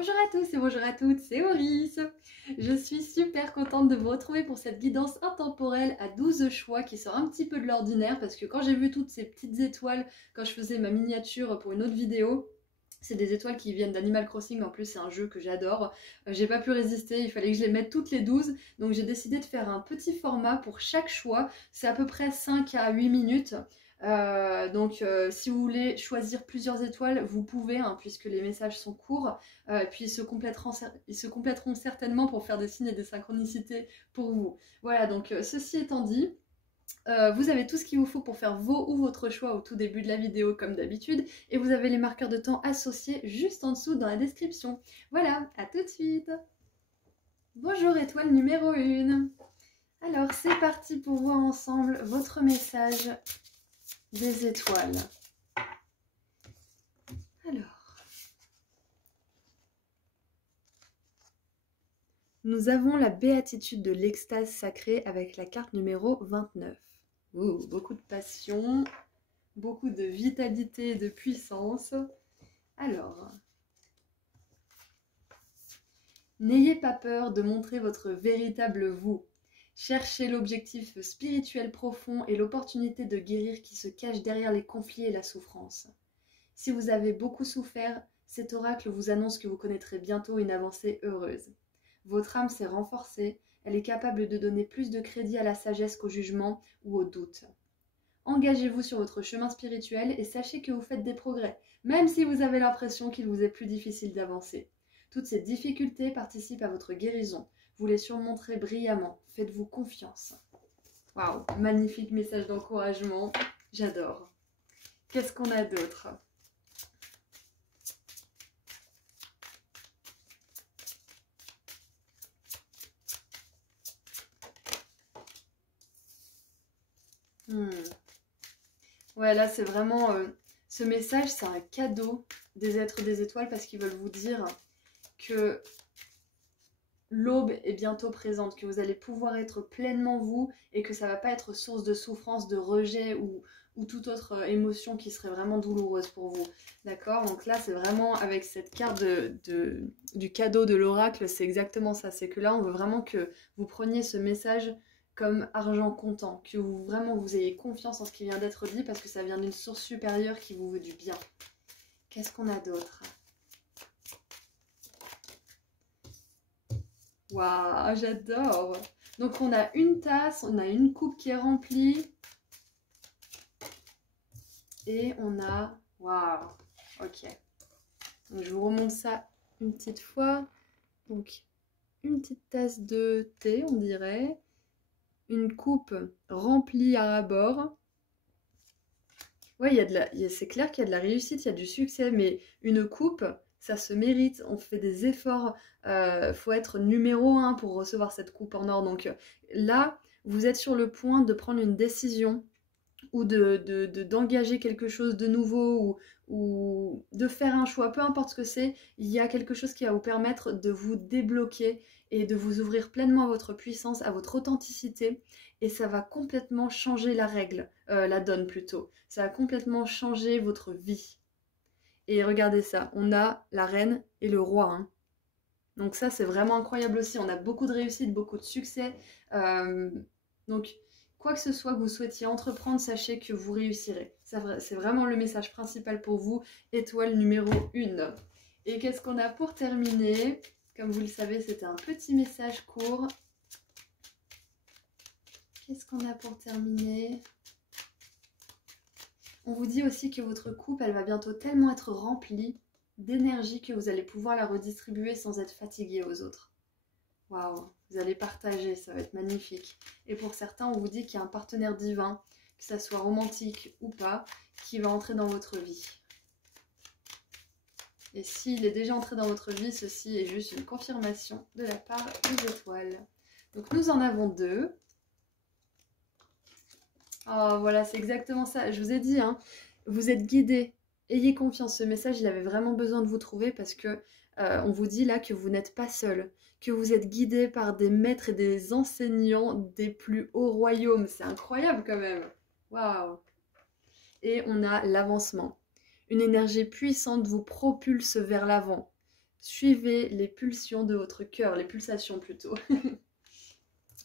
Bonjour à tous et bonjour à toutes, c'est Auris. Je suis super contente de vous retrouver pour cette guidance intemporelle à 12 choix qui sort un petit peu de l'ordinaire parce que quand j'ai vu toutes ces petites étoiles, quand je faisais ma miniature pour une autre vidéo, c'est des étoiles qui viennent d'Animal Crossing, en plus c'est un jeu que j'adore. J'ai pas pu résister, il fallait que je les mette toutes les 12, donc j'ai décidé de faire un petit format pour chaque choix. C'est à peu près 5 à 8 minutes. Si vous voulez choisir plusieurs étoiles, vous pouvez, hein, puisque les messages sont courts. Puis ils se compléteront certainement pour faire des signes et des synchronicités pour vous. Voilà, donc ceci étant dit, vous avez tout ce qu'il vous faut pour faire vos ou votre choix au tout début de la vidéo comme d'habitude. Et vous avez les marqueurs de temps associés juste en dessous dans la description. Voilà, à tout de suite. Bonjour étoile numéro 1. Alors c'est parti pour voir ensemble votre message des étoiles. Alors, nous avons la béatitude de l'extase sacrée avec la carte numéro 29. Ouh, beaucoup de passion, beaucoup de vitalité et de puissance. Alors, n'ayez pas peur de montrer votre véritable vous. Cherchez l'objectif spirituel profond et l'opportunité de guérir qui se cache derrière les conflits et la souffrance. Si vous avez beaucoup souffert, cet oracle vous annonce que vous connaîtrez bientôt une avancée heureuse. Votre âme s'est renforcée, elle est capable de donner plus de crédit à la sagesse qu'au jugement ou au doute. Engagez-vous sur votre chemin spirituel et sachez que vous faites des progrès, même si vous avez l'impression qu'il vous est plus difficile d'avancer. Toutes ces difficultés participent à votre guérison. Vous les surmonterez brillamment. Faites-vous confiance. Waouh, magnifique message d'encouragement. J'adore. Qu'est-ce qu'on a d'autre ? Ouais, là, c'est vraiment... ce message, c'est un cadeau des êtres des étoiles parce qu'ils veulent vous dire que l'aube est bientôt présente, que vous allez pouvoir être pleinement vous et que ça ne va pas être source de souffrance, de rejet ou toute autre émotion qui serait vraiment douloureuse pour vous. D'accord? Donc là, c'est vraiment avec cette carte du cadeau de l'oracle, c'est exactement ça. C'est que là, on veut vraiment que vous preniez ce message comme argent comptant, que vous ayez confiance en ce qui vient d'être dit parce que ça vient d'une source supérieure qui vous veut du bien. Qu'est-ce qu'on a d'autre ? Waouh, j'adore! Donc on a une tasse, on a une coupe qui est remplie. Et on a... Waouh! Ok. Donc je vous remonte ça une petite fois. Donc une petite tasse de thé, on dirait. Une coupe remplie à ras-bord. Ouais, c'est clair qu'il y a de la réussite, il y a du succès, mais une coupe, ça se mérite, on fait des efforts, faut être numéro 1 pour recevoir cette coupe en or. Donc là, vous êtes sur le point de prendre une décision ou d'engager quelque chose de nouveau ou de faire un choix, peu importe ce que c'est, il y a quelque chose qui va vous permettre de vous débloquer et de vous ouvrir pleinement à votre puissance, à votre authenticité, et ça va complètement changer la donne plutôt. Ça va complètement changer votre vie. Et regardez ça, on a la reine et le roi. Hein. Donc ça, c'est vraiment incroyable aussi. On a beaucoup de réussite, beaucoup de succès. Donc, quoi que ce soit que vous souhaitiez entreprendre, sachez que vous réussirez. C'est vraiment le message principal pour vous. Étoile numéro 1. Et qu'est-ce qu'on a pour terminer ? Comme vous le savez, c'était un petit message court. Qu'est-ce qu'on a pour terminer ? On vous dit aussi que votre coupe, elle va bientôt tellement être remplie d'énergie que vous allez pouvoir la redistribuer sans être fatigué aux autres. Waouh, vous allez partager, ça va être magnifique. Et pour certains, on vous dit qu'il y a un partenaire divin, que ça soit romantique ou pas, qui va entrer dans votre vie. Et s'il est déjà entré dans votre vie, ceci est juste une confirmation de la part des étoiles. Donc nous en avons 2. Oh voilà, c'est exactement ça. Je vous ai dit, hein, vous êtes guidés. Ayez confiance, ce message, il avait vraiment besoin de vous trouver parce que on vous dit là que vous n'êtes pas seul, que vous êtes guidés par des maîtres et des enseignants des plus hauts royaumes. C'est incroyable quand même. Waouh! Et on a l'avancement. Une énergie puissante vous propulse vers l'avant. Suivez les pulsions de votre cœur, les pulsations plutôt.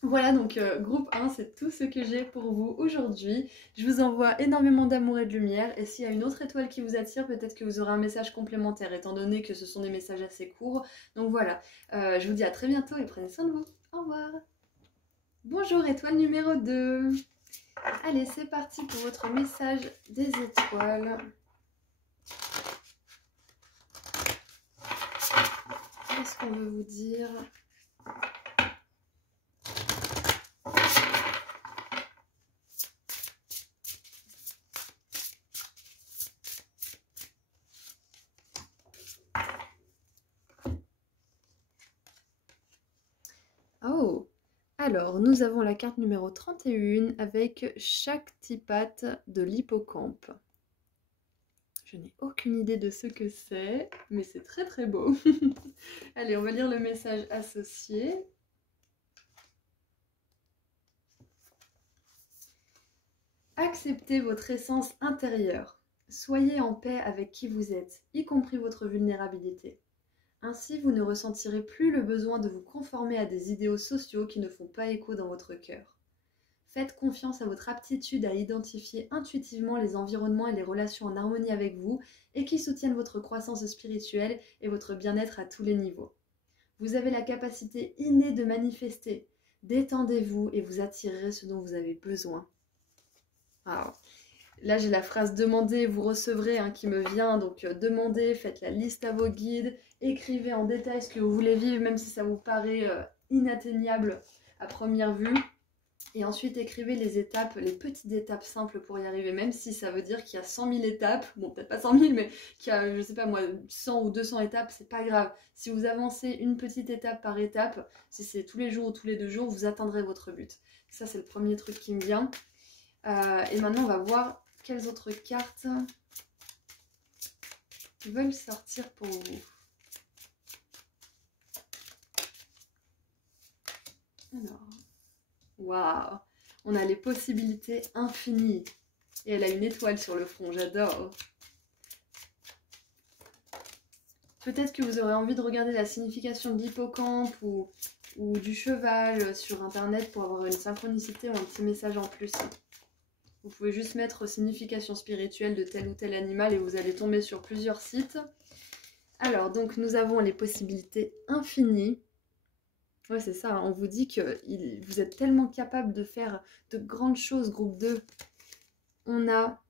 Voilà, donc groupe 1, c'est tout ce que j'ai pour vous aujourd'hui. Je vous envoie énormément d'amour et de lumière. Et s'il y a une autre étoile qui vous attire, peut-être que vous aurez un message complémentaire, étant donné que ce sont des messages assez courts. Donc voilà, je vous dis à très bientôt et prenez soin de vous. Au revoir. Bonjour, étoile numéro 2. Allez, c'est parti pour votre message des étoiles. Qu'est-ce qu'on veut vous dire ? Oh, alors nous avons la carte numéro 31 avec Shaktipat de l'hippocampe. Je n'ai aucune idée de ce que c'est, mais c'est très très beau. Allez, on va lire le message associé. Acceptez votre essence intérieure. Soyez en paix avec qui vous êtes, y compris votre vulnérabilité. Ainsi, vous ne ressentirez plus le besoin de vous conformer à des idéaux sociaux qui ne font pas écho dans votre cœur. Faites confiance à votre aptitude à identifier intuitivement les environnements et les relations en harmonie avec vous et qui soutiennent votre croissance spirituelle et votre bien-être à tous les niveaux. Vous avez la capacité innée de manifester. Détendez-vous et vous attirerez ce dont vous avez besoin. Wow. Là, j'ai la phrase « Demandez, vous recevrez » qui me vient. Donc, demandez, faites la liste à vos guides, écrivez en détail ce que vous voulez vivre, même si ça vous paraît inatteignable à première vue. Et ensuite, écrivez les étapes, les petites étapes simples pour y arriver, même si ça veut dire qu'il y a 100 000 étapes. Bon, peut-être pas 100 000, mais qu'il y a, je sais pas moi, 100 ou 200 étapes, c'est pas grave. Si vous avancez une petite étape par étape, si c'est tous les jours ou tous les 2 jours, vous atteindrez votre but. Ça, c'est le premier truc qui me vient. Et maintenant, on va voir quelles autres cartes veulent sortir pour vous. Alors, waouh, on a les possibilités infinies. Et elle a une étoile sur le front, j'adore. Peut-être que vous aurez envie de regarder la signification de l'hippocampe ou du cheval sur internet pour avoir une synchronicité ou un petit message en plus. Vous pouvez juste mettre signification spirituelle de tel ou tel animal et vous allez tomber sur plusieurs sites. Alors, donc, nous avons les possibilités infinies. Ouais, c'est ça, on vous dit que vous êtes tellement capable de faire de grandes choses, groupe 2. On a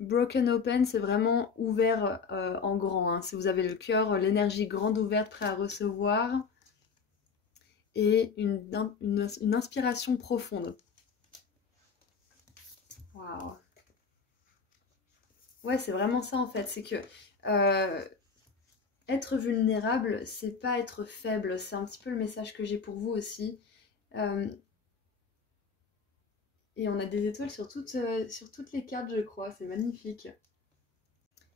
Broken Open, c'est vraiment ouvert en grand. Hein. Si vous avez le cœur, l'énergie grande ouverte, prêt à recevoir. Et une inspiration profonde. Waouh. Ouais, c'est vraiment ça en fait. C'est que être vulnérable, c'est pas être faible. C'est un petit peu le message que j'ai pour vous aussi. Et on a des étoiles sur toutes les cartes, je crois. C'est magnifique.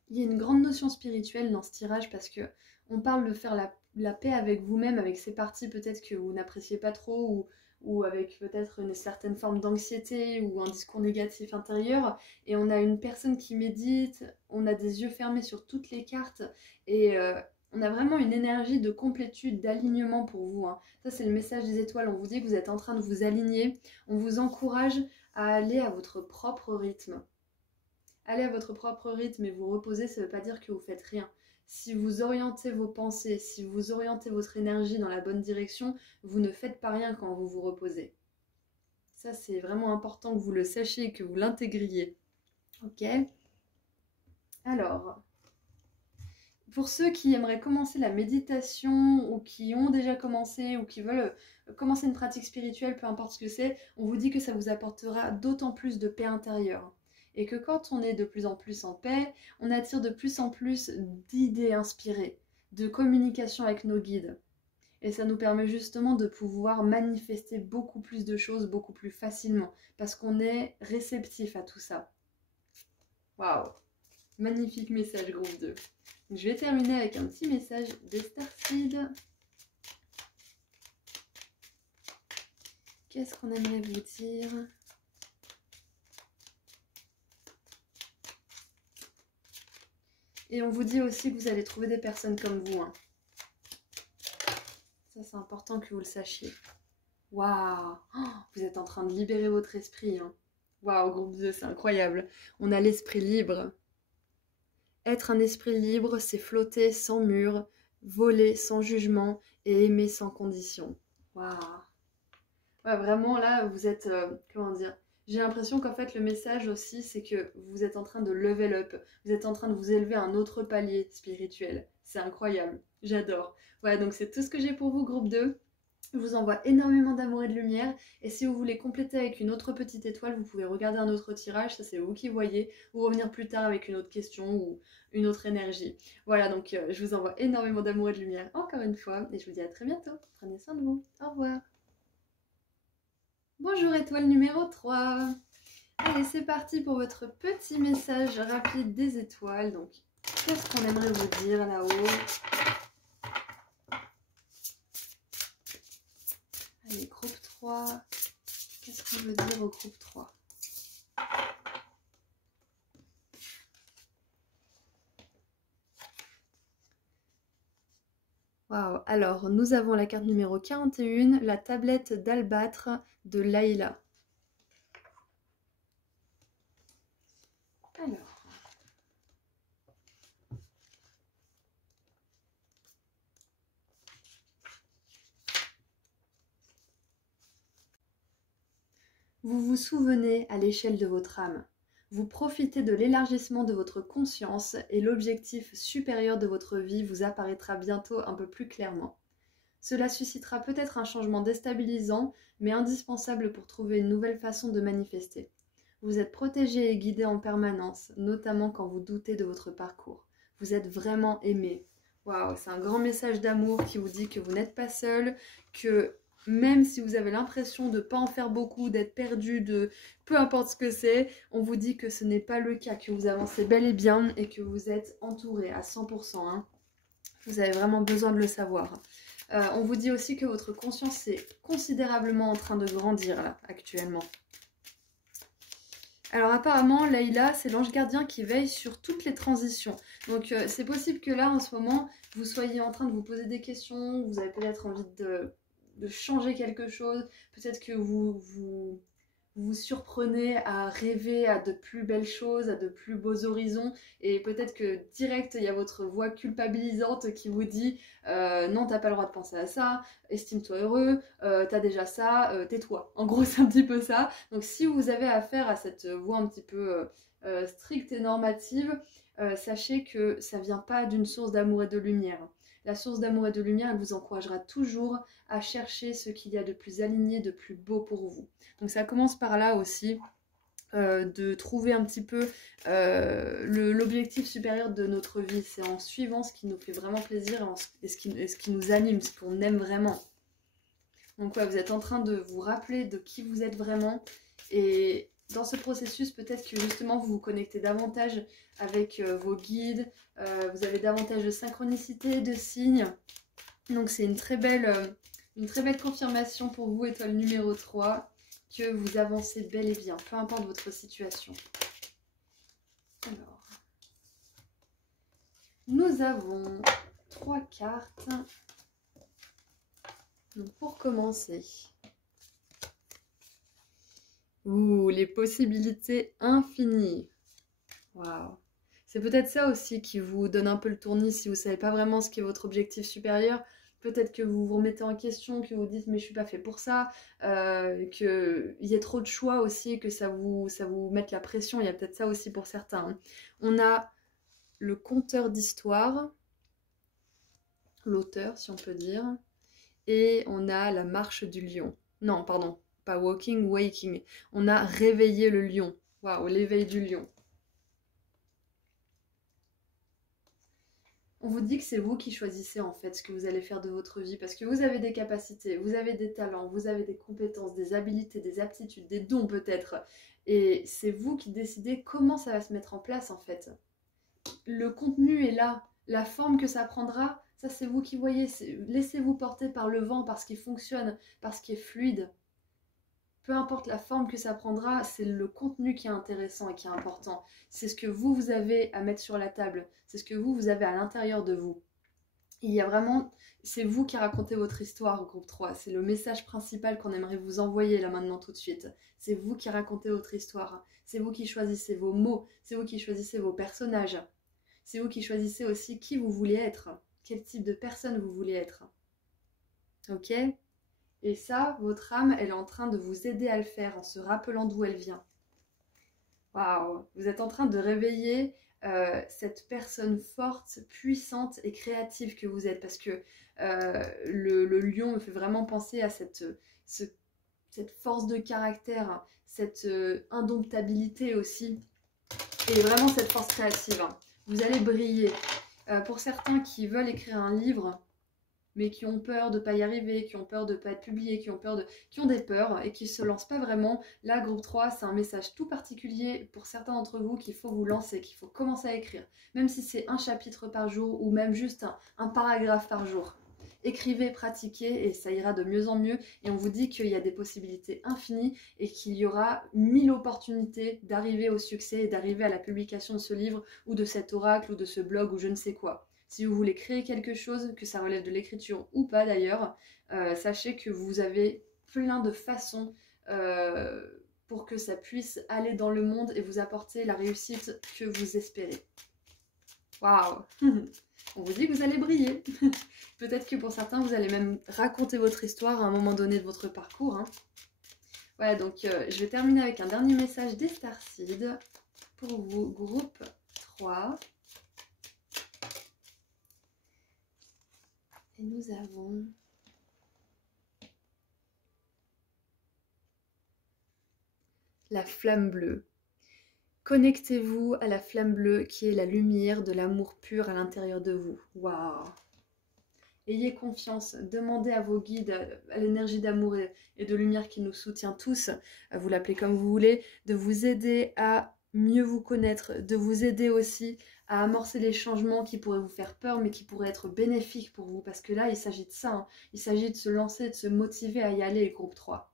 Il y a une grande notion spirituelle dans ce tirage parce que on parle de faire la paix avec vous-même, avec ces parties peut-être que vous n'appréciez pas trop ou avec peut-être une certaine forme d'anxiété ou un discours négatif intérieur. Et on a une personne qui médite, on a des yeux fermés sur toutes les cartes et on a vraiment une énergie de complétude, d'alignement pour vous. Hein. Ça, c'est le message des étoiles. On vous dit que vous êtes en train de vous aligner. On vous encourage à aller à votre propre rythme. Aller à votre propre rythme et vous reposer, ça ne veut pas dire que vous faites rien. Si vous orientez vos pensées, si vous orientez votre énergie dans la bonne direction, vous ne faites pas rien quand vous vous reposez. Ça, c'est vraiment important que vous le sachiez et que vous l'intégriez. Ok ? Alors, pour ceux qui aimeraient commencer la méditation ou qui ont déjà commencé ou qui veulent commencer une pratique spirituelle, peu importe ce que c'est, on vous dit que ça vous apportera d'autant plus de paix intérieure. Et que quand on est de plus en plus en paix, on attire de plus en plus d'idées inspirées, de communication avec nos guides. Et ça nous permet justement de pouvoir manifester beaucoup plus de choses beaucoup plus facilement parce qu'on est réceptif à tout ça. Waouh! Magnifique message groupe 2. Je vais terminer avec un petit message des Starseeds. Qu'est-ce qu'on aimerait vous dire ? Et on vous dit aussi que vous allez trouver des personnes comme vous. Hein. Ça, c'est important que vous le sachiez. Waouh, vous êtes en train de libérer votre esprit. Hein. Waouh, groupe 2, c'est incroyable. On a l'esprit libre. Être un esprit libre, c'est flotter sans mur, voler sans jugement et aimer sans condition. Waouh. Ouais, vraiment, là, vous êtes... comment dire? J'ai l'impression qu'en fait, le message aussi, c'est que vous êtes en train de level up. Vous êtes en train de vous élever à un autre palier spirituel. C'est incroyable. J'adore. Voilà, donc c'est tout ce que j'ai pour vous, groupe 2. Je vous envoie énormément d'amour et de lumière. Et si vous voulez compléter avec une autre petite étoile, vous pouvez regarder un autre tirage. Ça, c'est vous qui voyez. Ou revenir plus tard avec une autre question ou une autre énergie. Voilà, donc je vous envoie énormément d'amour et de lumière encore une fois. Et je vous dis à très bientôt. Prenez soin de vous. Au revoir. Bonjour étoile numéro 3. Allez, c'est parti pour votre petit message rapide des étoiles. Donc, qu'est-ce qu'on aimerait vous dire là-haut? Allez, groupe 3. Qu'est-ce qu'on veut dire au groupe 3? Waouh. Alors, nous avons la carte numéro 41, la tablette d'albâtre de Layla. Alors. Vous vous souvenez à l'échelle de votre âme. Vous profitez de l'élargissement de votre conscience et l'objectif supérieur de votre vie vous apparaîtra bientôt un peu plus clairement. Cela suscitera peut-être un changement déstabilisant, mais indispensable pour trouver une nouvelle façon de manifester. Vous êtes protégé et guidé en permanence, notamment quand vous doutez de votre parcours. Vous êtes vraiment aimé. Waouh, c'est un grand message d'amour qui vous dit que vous n'êtes pas seul, que même si vous avez l'impression de ne pas en faire beaucoup, d'être perdu, de peu importe ce que c'est, on vous dit que ce n'est pas le cas, que vous avancez bel et bien et que vous êtes entouré à 100%. Hein. Vous avez vraiment besoin de le savoir. On vous dit aussi que votre conscience est considérablement en train de grandir là, actuellement. Alors apparemment, Layla, c'est l'ange gardien qui veille sur toutes les transitions. Donc c'est possible que là, en ce moment, vous soyez en train de vous poser des questions, vous avez peut-être envie de changer quelque chose, peut-être que vous vous surprenez à rêver à de plus belles choses, à de plus beaux horizons, et peut-être que direct, il y a votre voix culpabilisante qui vous dit non, t'as pas le droit de penser à ça, estime-toi heureux, t'as déjà ça, tais-toi. En gros, c'est un petit peu ça. Donc si vous avez affaire à cette voix un petit peu stricte et normative, sachez que ça vient pas d'une source d'amour et de lumière. La source d'amour et de lumière, elle vous encouragera toujours à chercher ce qu'il y a de plus aligné, de plus beau pour vous. Donc ça commence par là aussi, de trouver un petit peu l'objectif supérieur de notre vie. C'est en suivant ce qui nous fait vraiment plaisir et ce qui nous anime, ce qu'on aime vraiment. Donc ouais, vous êtes en train de vous rappeler de qui vous êtes vraiment. Et dans ce processus, peut-être que justement vous vous connectez davantage avec vos guides. Vous avez davantage de synchronicité, de signes. Donc c'est une très belle confirmation pour vous, étoile numéro 3. Que vous avancez bel et bien, peu importe votre situation. Alors, nous avons 3 cartes. Donc pour commencer, les possibilités infinies. Waouh! C'est peut-être ça aussi qui vous donne un peu le tournis si vous ne savez pas vraiment ce qui est votre objectif supérieur. Peut-être que vous vous remettez en question, que vous dites mais je suis pas fait pour ça, qu'il y ait trop de choix aussi, que ça vous mette la pression. Il y a peut-être ça aussi pour certains. Hein. On a le conteur d'histoire, l'auteur si on peut dire, et on a la marche du lion. Non, pardon, pas walking, waking. On a réveillé le lion. Waouh, l'éveil du lion. On vous dit que c'est vous qui choisissez en fait ce que vous allez faire de votre vie parce que vous avez des capacités, vous avez des talents, vous avez des compétences, des habilités, des aptitudes, des dons peut-être. Et c'est vous qui décidez comment ça va se mettre en place en fait. Le contenu est là, la forme que ça prendra, ça c'est vous qui voyez. Laissez-vous porter par le vent, par ce qui fonctionne, par ce qui est fluide. peu importe la forme que ça prendra, c'est le contenu qui est intéressant et qui est important. C'est ce que vous avez à mettre sur la table. C'est ce que vous avez à l'intérieur de vous. Il y a vraiment, c'est vous qui racontez votre histoire, groupe 3. C'est le message principal qu'on aimerait vous envoyer là maintenant tout de suite. C'est vous qui racontez votre histoire. C'est vous qui choisissez vos mots. C'est vous qui choisissez vos personnages. C'est vous qui choisissez aussi qui vous voulez être. Quel type de personne vous voulez être. Ok ? Et ça, votre âme, elle est en train de vous aider à le faire en se rappelant d'où elle vient. Waouh! Vous êtes en train de réveiller cette personne forte, puissante et créative que vous êtes. Parce que le lion me fait vraiment penser à cette force de caractère, cette indomptabilité aussi. Et vraiment cette force créative. Vous allez briller. Pour certains qui veulent écrire un livre, mais qui ont peur de ne pas y arriver, qui ont peur de ne pas être publiés, qui ont des peurs et qui ne se lancent pas vraiment. Là, groupe 3, c'est un message tout particulier pour certains d'entre vous qu'il faut vous lancer, qu'il faut commencer à écrire. Même si c'est un chapitre par jour ou même juste un paragraphe par jour. Écrivez, pratiquez et ça ira de mieux en mieux. Et on vous dit qu'il y a des possibilités infinies et qu'il y aura 1000 opportunités d'arriver au succès et d'arriver à la publication de ce livre ou de cet oracle ou de ce blog ou je ne sais quoi. Si vous voulez créer quelque chose, que ça relève de l'écriture ou pas d'ailleurs, sachez que vous avez plein de façons pour que ça puisse aller dans le monde et vous apporter la réussite que vous espérez. Waouh! On vous dit que vous allez briller. Peut-être que pour certains, vous allez même raconter votre histoire à un moment donné de votre parcours. Hein. Voilà, donc je vais terminer avec un dernier message des Starseeds pour vous, groupe 3. Et nous avons la flamme bleue. Connectez-vous à la flamme bleue qui est la lumière de l'amour pur à l'intérieur de vous. Waouh! Ayez confiance, demandez à vos guides, à l'énergie d'amour et de lumière qui nous soutient tous, vous l'appelez comme vous voulez, de vous aider à mieux vous connaître, de vous aider aussi à amorcer les changements qui pourraient vous faire peur mais qui pourraient être bénéfiques pour vous. Parce que là, il s'agit de ça, hein. Il s'agit de se lancer, de se motiver à y aller, groupe 3.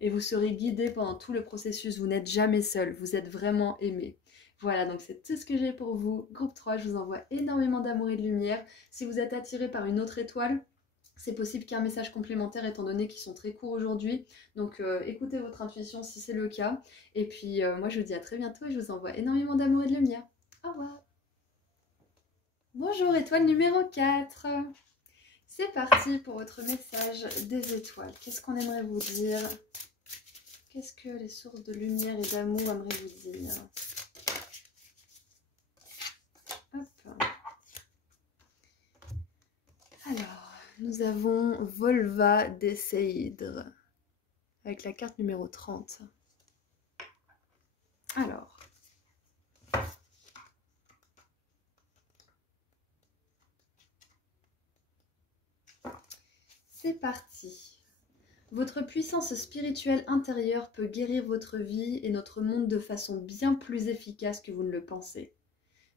Et vous serez guidé pendant tout le processus, vous n'êtes jamais seul, vous êtes vraiment aimé. Voilà, donc c'est tout ce que j'ai pour vous. Groupe 3, je vous envoie énormément d'amour et de lumière. Si vous êtes attiré par une autre étoile, c'est possible qu'il y ait un message complémentaire étant donné qu'ils sont très courts aujourd'hui. Donc écoutez votre intuition si c'est le cas. Et puis moi je vous dis à très bientôt et je vous envoie énormément d'amour et de lumière. Au revoir. Bonjour étoile numéro 4. C'est parti pour votre message des étoiles. Qu'est-ce qu'on aimerait vous dire? Qu'est-ce que les sources de lumière et d'amour aimeraient vous dire? Hop. Alors, nous avons Volva des Séhidres avec la carte numéro 30. Alors, c'est parti. Votre puissance spirituelle intérieure peut guérir votre vie et notre monde de façon bien plus efficace que vous ne le pensez.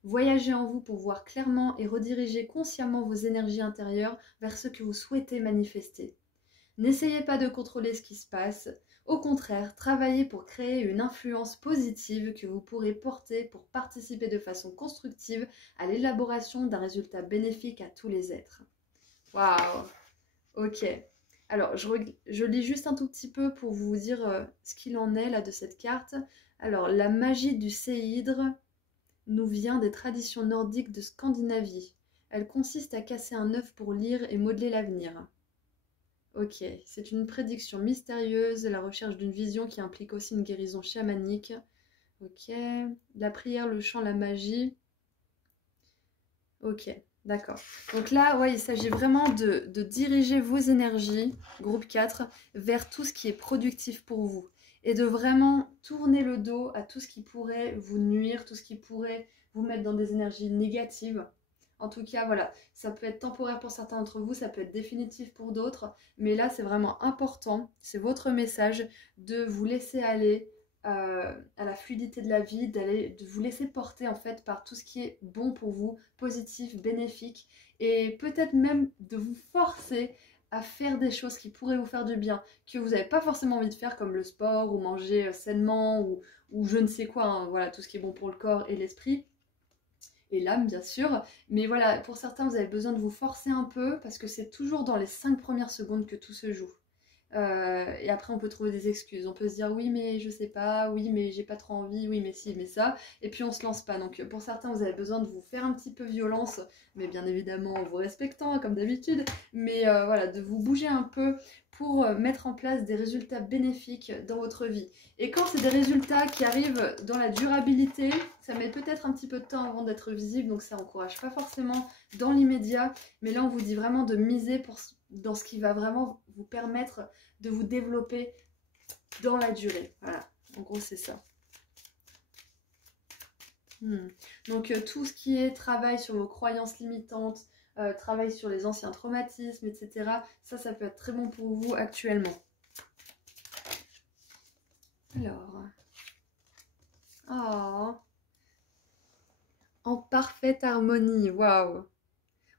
Voyagez en vous pour voir clairement et rediriger consciemment vos énergies intérieures vers ce que vous souhaitez manifester. N'essayez pas de contrôler ce qui se passe. Au contraire, travaillez pour créer une influence positive que vous pourrez porter pour participer de façon constructive à l'élaboration d'un résultat bénéfique à tous les êtres. Waouh! Ok. Alors, je lis juste un tout petit peu pour vous dire ce qu'il en est là de cette carte. Alors, la magie du séhidre nous vient des traditions nordiques de Scandinavie. Elle consiste à casser un œuf pour lire et modeler l'avenir. Ok, c'est une prédiction mystérieuse, la recherche d'une vision qui implique aussi une guérison chamanique. Ok, la prière, le chant, la magie. Ok, d'accord. Donc là, ouais, il s'agit vraiment de diriger vos énergies, groupe 4, vers tout ce qui est productif pour vous. Et de vraiment tourner le dos à tout ce qui pourrait vous nuire, tout ce qui pourrait vous mettre dans des énergies négatives. En tout cas, voilà, ça peut être temporaire pour certains d'entre vous, ça peut être définitif pour d'autres. Mais là, c'est vraiment important, c'est votre message, de vous laisser aller à la fluidité de la vie, de vous laisser porter en fait par tout ce qui est bon pour vous, positif, bénéfique, et peut-être même de vous forcer à faire des choses qui pourraient vous faire du bien, que vous n'avez pas forcément envie de faire, comme le sport ou manger sainement ou je ne sais quoi, hein, voilà, tout ce qui est bon pour le corps et l'esprit. Et l'âme bien sûr, mais voilà, pour certains vous avez besoin de vous forcer un peu parce que c'est toujours dans les 5 premières secondes que tout se joue. Et après on peut trouver des excuses, on peut se dire oui mais je sais pas, oui mais j'ai pas trop envie, oui mais si, mais ça, et puis on se lance pas. Donc pour certains vous avez besoin de vous faire un petit peu violence, mais bien évidemment en vous respectant comme d'habitude, mais voilà, de vous bouger un peu pour mettre en place des résultats bénéfiques dans votre vie. Et quand c'est des résultats qui arrivent dans la durabilité, ça met peut-être un petit peu de temps avant d'être visible, donc ça encourage pas forcément dans l'immédiat, mais là on vous dit vraiment de miser dans ce qui va vraiment vous permettre de vous développer dans la durée. Voilà, en gros c'est ça. Donc tout ce qui est travail sur vos croyances limitantes, travail sur les anciens traumatismes, etc. Ça peut être très bon pour vous actuellement. Alors, oh, en parfaite harmonie, waouh.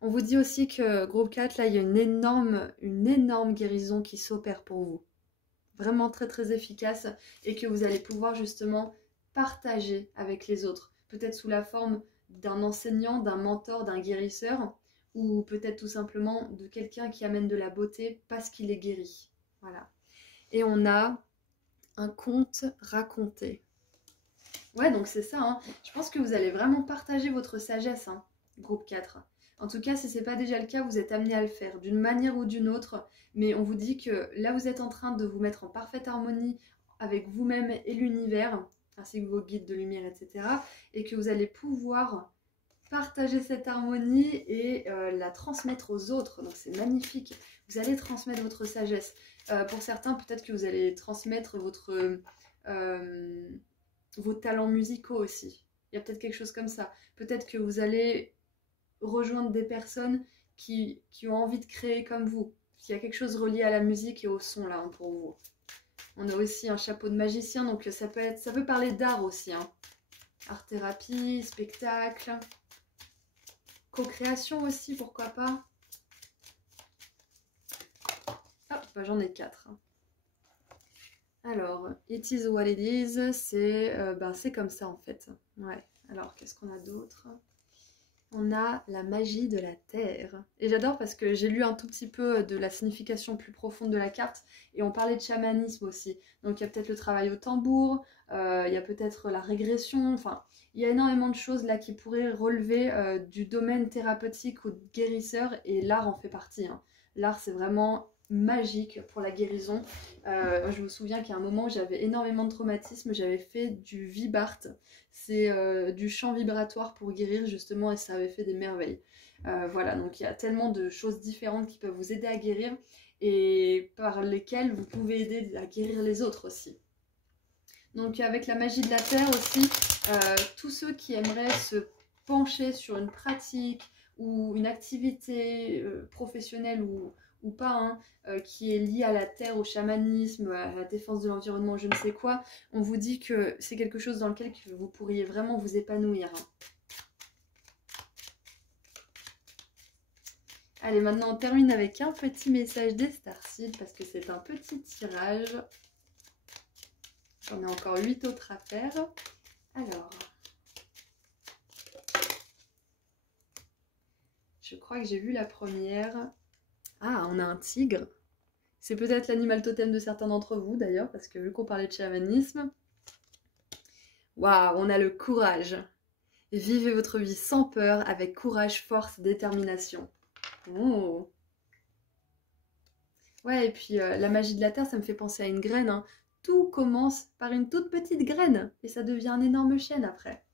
On vous dit aussi que groupe 4, là, il y a une énorme guérison qui s'opère pour vous. Vraiment très très efficace et que vous allez pouvoir justement partager avec les autres. Peut-être sous la forme d'un enseignant, d'un mentor, d'un guérisseur ou peut-être tout simplement de quelqu'un qui amène de la beauté parce qu'il est guéri. Voilà. Et on a un conte raconté. Ouais, donc c'est ça, hein. Je pense que vous allez vraiment partager votre sagesse, hein, groupe 4. En tout cas, si ce n'est pas déjà le cas, vous êtes amené à le faire d'une manière ou d'une autre. Mais on vous dit que là, vous êtes en train de vous mettre en parfaite harmonie avec vous-même et l'univers, ainsi que vos guides de lumière, etc. Et que vous allez pouvoir partager cette harmonie et la transmettre aux autres. Donc c'est magnifique. Vous allez transmettre votre sagesse. Pour certains, peut-être que vous allez transmettre vos talents musicaux aussi. Il y a peut-être quelque chose comme ça. Peut-être que vous allez rejoindre des personnes qui ont envie de créer comme vous. Il y a quelque chose relié à la musique et au son là, hein, pour vous. On a aussi un chapeau de magicien, donc ça peut parler d'art aussi. Hein. Art-thérapie, spectacle, co-création aussi, pourquoi pas. Ah, bah, j'en ai 4. Alors, it is what it is, c'est comme ça en fait. Ouais, alors qu'est-ce qu'on a d'autre? On a la magie de la terre. Et j'adore parce que j'ai lu un tout petit peu de la signification plus profonde de la carte et on parlait de chamanisme aussi. Donc il y a peut-être le travail au tambour, il y a peut-être la régression, enfin il y a énormément de choses là qui pourraient relever du domaine thérapeutique ou de guérisseur et l'art en fait partie. Hein. L'art c'est vraiment magique pour la guérison. Je me souviens qu'à un moment j'avais énormément de traumatisme, j'avais fait du vibart. C'est du chant vibratoire pour guérir justement et ça avait fait des merveilles. Voilà, donc il y a tellement de choses différentes qui peuvent vous aider à guérir et par lesquelles vous pouvez aider à guérir les autres aussi. Donc avec la magie de la terre aussi, tous ceux qui aimeraient se pencher sur une pratique ou une activité professionnelle ou pas, hein, qui est liée à la terre, au chamanisme, à la défense de l'environnement, je ne sais quoi, on vous dit que c'est quelque chose dans lequel vous pourriez vraiment vous épanouir. Hein. Allez, maintenant on termine avec un petit message des Starseeds parce que c'est un petit tirage. J'en ai encore 8 autres à faire. Alors, je crois que j'ai vu la première. Ah, on a un tigre. C'est peut-être l'animal totem de certains d'entre vous d'ailleurs, parce que vu qu'on parlait de chamanisme. Waouh, on a le courage. Vivez votre vie sans peur, avec courage, force, détermination. Oh. Ouais, et puis la magie de la terre, ça me fait penser à une graine. Hein. Tout commence par une toute petite graine, et ça devient un énorme chêne après.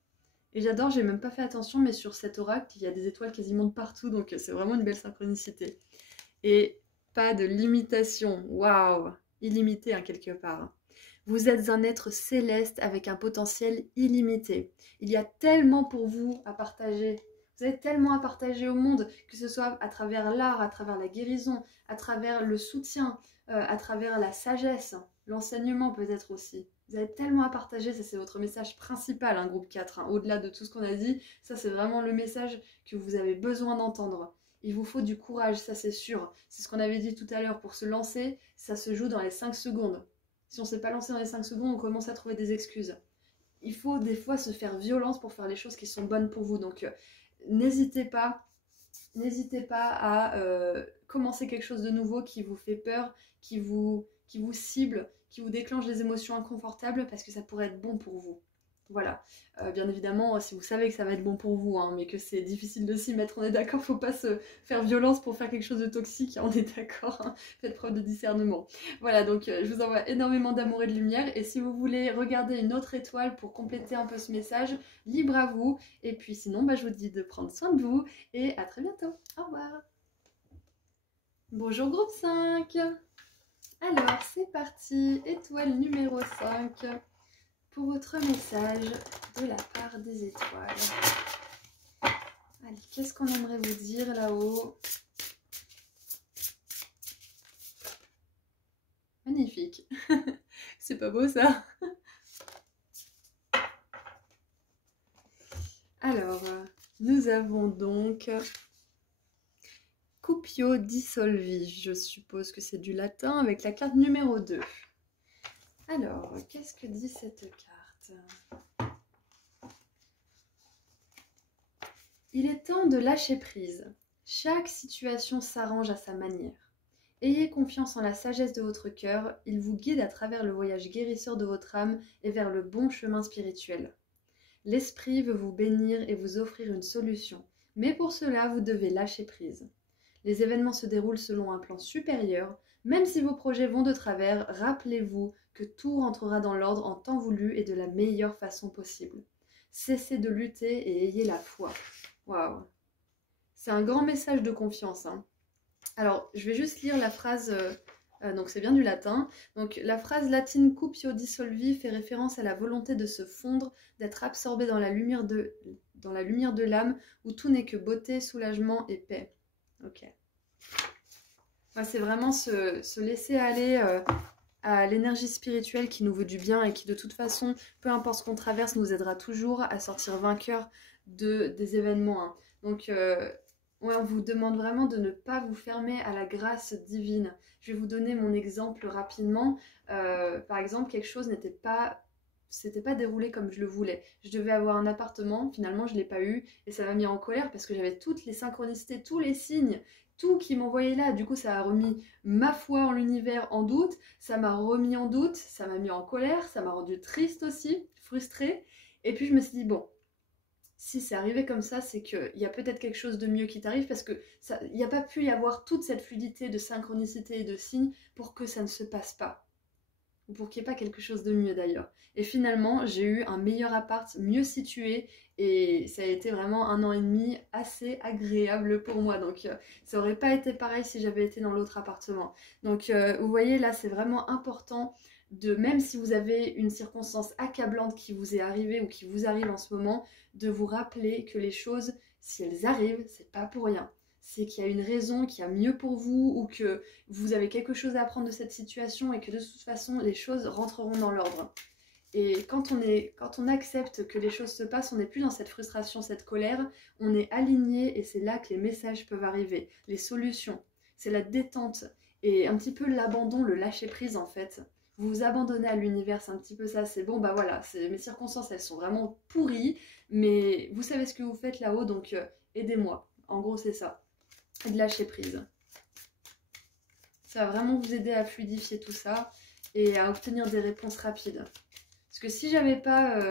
Et j'adore, j'ai même pas fait attention, mais sur cet oracle, il y a des étoiles quasiment de partout, donc c'est vraiment une belle synchronicité. Et pas de limitation, waouh, illimité hein, quelque part. Vous êtes un être céleste avec un potentiel illimité. Il y a tellement pour vous à partager. Vous avez tellement à partager au monde, que ce soit à travers l'art, à travers la guérison, à travers le soutien, à travers la sagesse, l'enseignement peut-être aussi. Vous avez tellement à partager, ça c'est votre message principal, groupe 4. Hein. Au-delà de tout ce qu'on a dit, ça c'est vraiment le message que vous avez besoin d'entendre. il vous faut du courage, ça c'est sûr. C'est ce qu'on avait dit tout à l'heure, pour se lancer, ça se joue dans les 5 secondes. Si on ne s'est pas lancé dans les 5 secondes, on commence à trouver des excuses. Il faut des fois se faire violence pour faire les choses qui sont bonnes pour vous. Donc n'hésitez pas à commencer quelque chose de nouveau qui vous fait peur, qui vous cible, qui vous déclenche des émotions inconfortables parce que ça pourrait être bon pour vous. Voilà. Bien évidemment, si vous savez que ça va être bon pour vous, hein, mais que c'est difficile de s'y mettre, on est d'accord, faut pas se faire violence pour faire quelque chose de toxique, on est d'accord, hein, faites preuve de discernement. Voilà, donc je vous envoie énormément d'amour et de lumière, et si vous voulez regarder une autre étoile pour compléter un peu ce message, libre à vous, et puis sinon, je vous dis de prendre soin de vous, et à très bientôt. Au revoir. Bonjour groupe 5. Alors, c'est parti, étoile numéro 5. Pour votre message de la part des étoiles. Allez, qu'est-ce qu'on aimerait vous dire là-haut? Magnifique. C'est pas beau ça? Alors, nous avons donc Cupio Dissolvi. Je suppose que c'est du latin avec la carte numéro 2. Alors, qu'est-ce que dit cette carte? Il est temps de lâcher prise. Chaque situation s'arrange à sa manière. Ayez confiance en la sagesse de votre cœur, il vous guide à travers le voyage guérisseur de votre âme et vers le bon chemin spirituel. L'esprit veut vous bénir et vous offrir une solution, mais pour cela, vous devez lâcher prise. Les événements se déroulent selon un plan supérieur. Même si vos projets vont de travers, rappelez-vous que tout rentrera dans l'ordre en temps voulu et de la meilleure façon possible. Cessez de lutter et ayez la foi. Waouh! C'est un grand message de confiance, hein. Alors, je vais juste lire la phrase, donc c'est bien du latin. Donc la phrase latine Cupio Dissolvi fait référence à la volonté de se fondre, d'être absorbé dans la lumière de l'âme, où tout n'est que beauté, soulagement et paix. Ok. C'est vraiment se laisser aller à l'énergie spirituelle qui nous veut du bien et qui de toute façon, peu importe ce qu'on traverse, nous aidera toujours à sortir vainqueur des événements, hein. Donc on vous demande vraiment de ne pas vous fermer à la grâce divine. Je vais vous donner mon exemple rapidement. Par exemple, quelque chose s'était pas déroulé comme je le voulais. Je devais avoir un appartement, finalement je ne l'ai pas eu et ça m'a mis en colère parce que j'avais toutes les synchronicités, tous les signes, tout qui m'envoyait là. Du coup ça a remis ma foi en l'univers en doute, ça m'a remis en doute, ça m'a mis en colère, ça m'a rendu triste aussi, frustrée. Et puis je me suis dit bon, si c'est arrivé comme ça, c'est qu'il y a peut-être quelque chose de mieux qui t'arrive parce que il n'y a pas pu y avoir toute cette fluidité de synchronicité et de signes pour que ça ne se passe pas. Ou pour qu'il n'y ait pas quelque chose de mieux d'ailleurs. Et finalement, j'ai eu un meilleur appart, mieux situé, et ça a été vraiment 1 an et demi assez agréable pour moi. Donc ça aurait pas été pareil si j'avais été dans l'autre appartement. Donc vous voyez là, c'est vraiment important de, même si vous avez une circonstance accablante qui vous est arrivée ou qui vous arrive en ce moment, de vous rappeler que les choses, si elles arrivent, c'est pas pour rien. C'est qu'il y a une raison, qu'il y a mieux pour vous, ou que vous avez quelque chose à apprendre de cette situation et que de toute façon, les choses rentreront dans l'ordre. Et quand on accepte que les choses se passent, on n'est plus dans cette frustration, cette colère, on est aligné et c'est là que les messages peuvent arriver, les solutions. C'est la détente et un petit peu l'abandon, le lâcher prise en fait. Vous vous abandonnez à l'univers, c'est un petit peu ça, c'est bon, voilà, mes circonstances, elles sont vraiment pourries, mais vous savez ce que vous faites là-haut, donc aidez-moi. En gros, c'est ça. Et de lâcher prise. Ça va vraiment vous aider à fluidifier tout ça et à obtenir des réponses rapides. Parce que si j'avais pas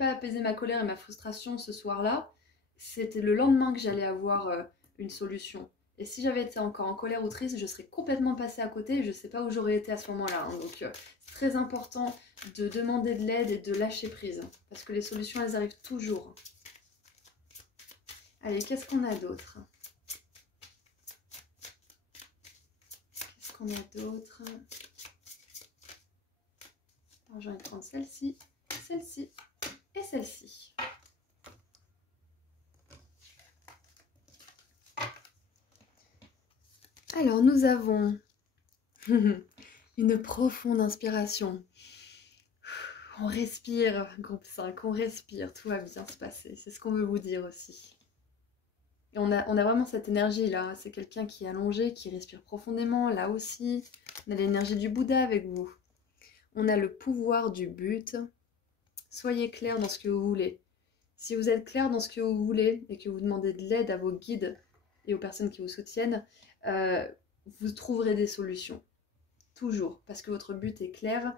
apaisé ma colère et ma frustration ce soir-là, c'était le lendemain que j'allais avoir une solution. Et si j'avais été encore en colère ou triste, je serais complètement passée à côté et je ne sais pas où j'aurais été à ce moment-là, hein. Donc c'est très important de demander de l'aide et de lâcher prise. Parce que les solutions, elles arrivent toujours. Allez, qu'est-ce qu'on a d'autre ? Qu'est-ce qu'on a d'autre ? Alors, j'ai envie de prendre celle-ci, celle-ci et celle-ci. Alors, nous avons une profonde inspiration. On respire, groupe 5, on respire, tout va bien se passer. C'est ce qu'on veut vous dire aussi. Et on a vraiment cette énergie là, c'est quelqu'un qui est allongé, qui respire profondément, là aussi. On a l'énergie du Bouddha avec vous. On a le pouvoir du but. Soyez clair dans ce que vous voulez. Si vous êtes clair dans ce que vous voulez et que vous demandez de l'aide à vos guides et aux personnes qui vous soutiennent, vous trouverez des solutions. Toujours, parce que votre but est clair.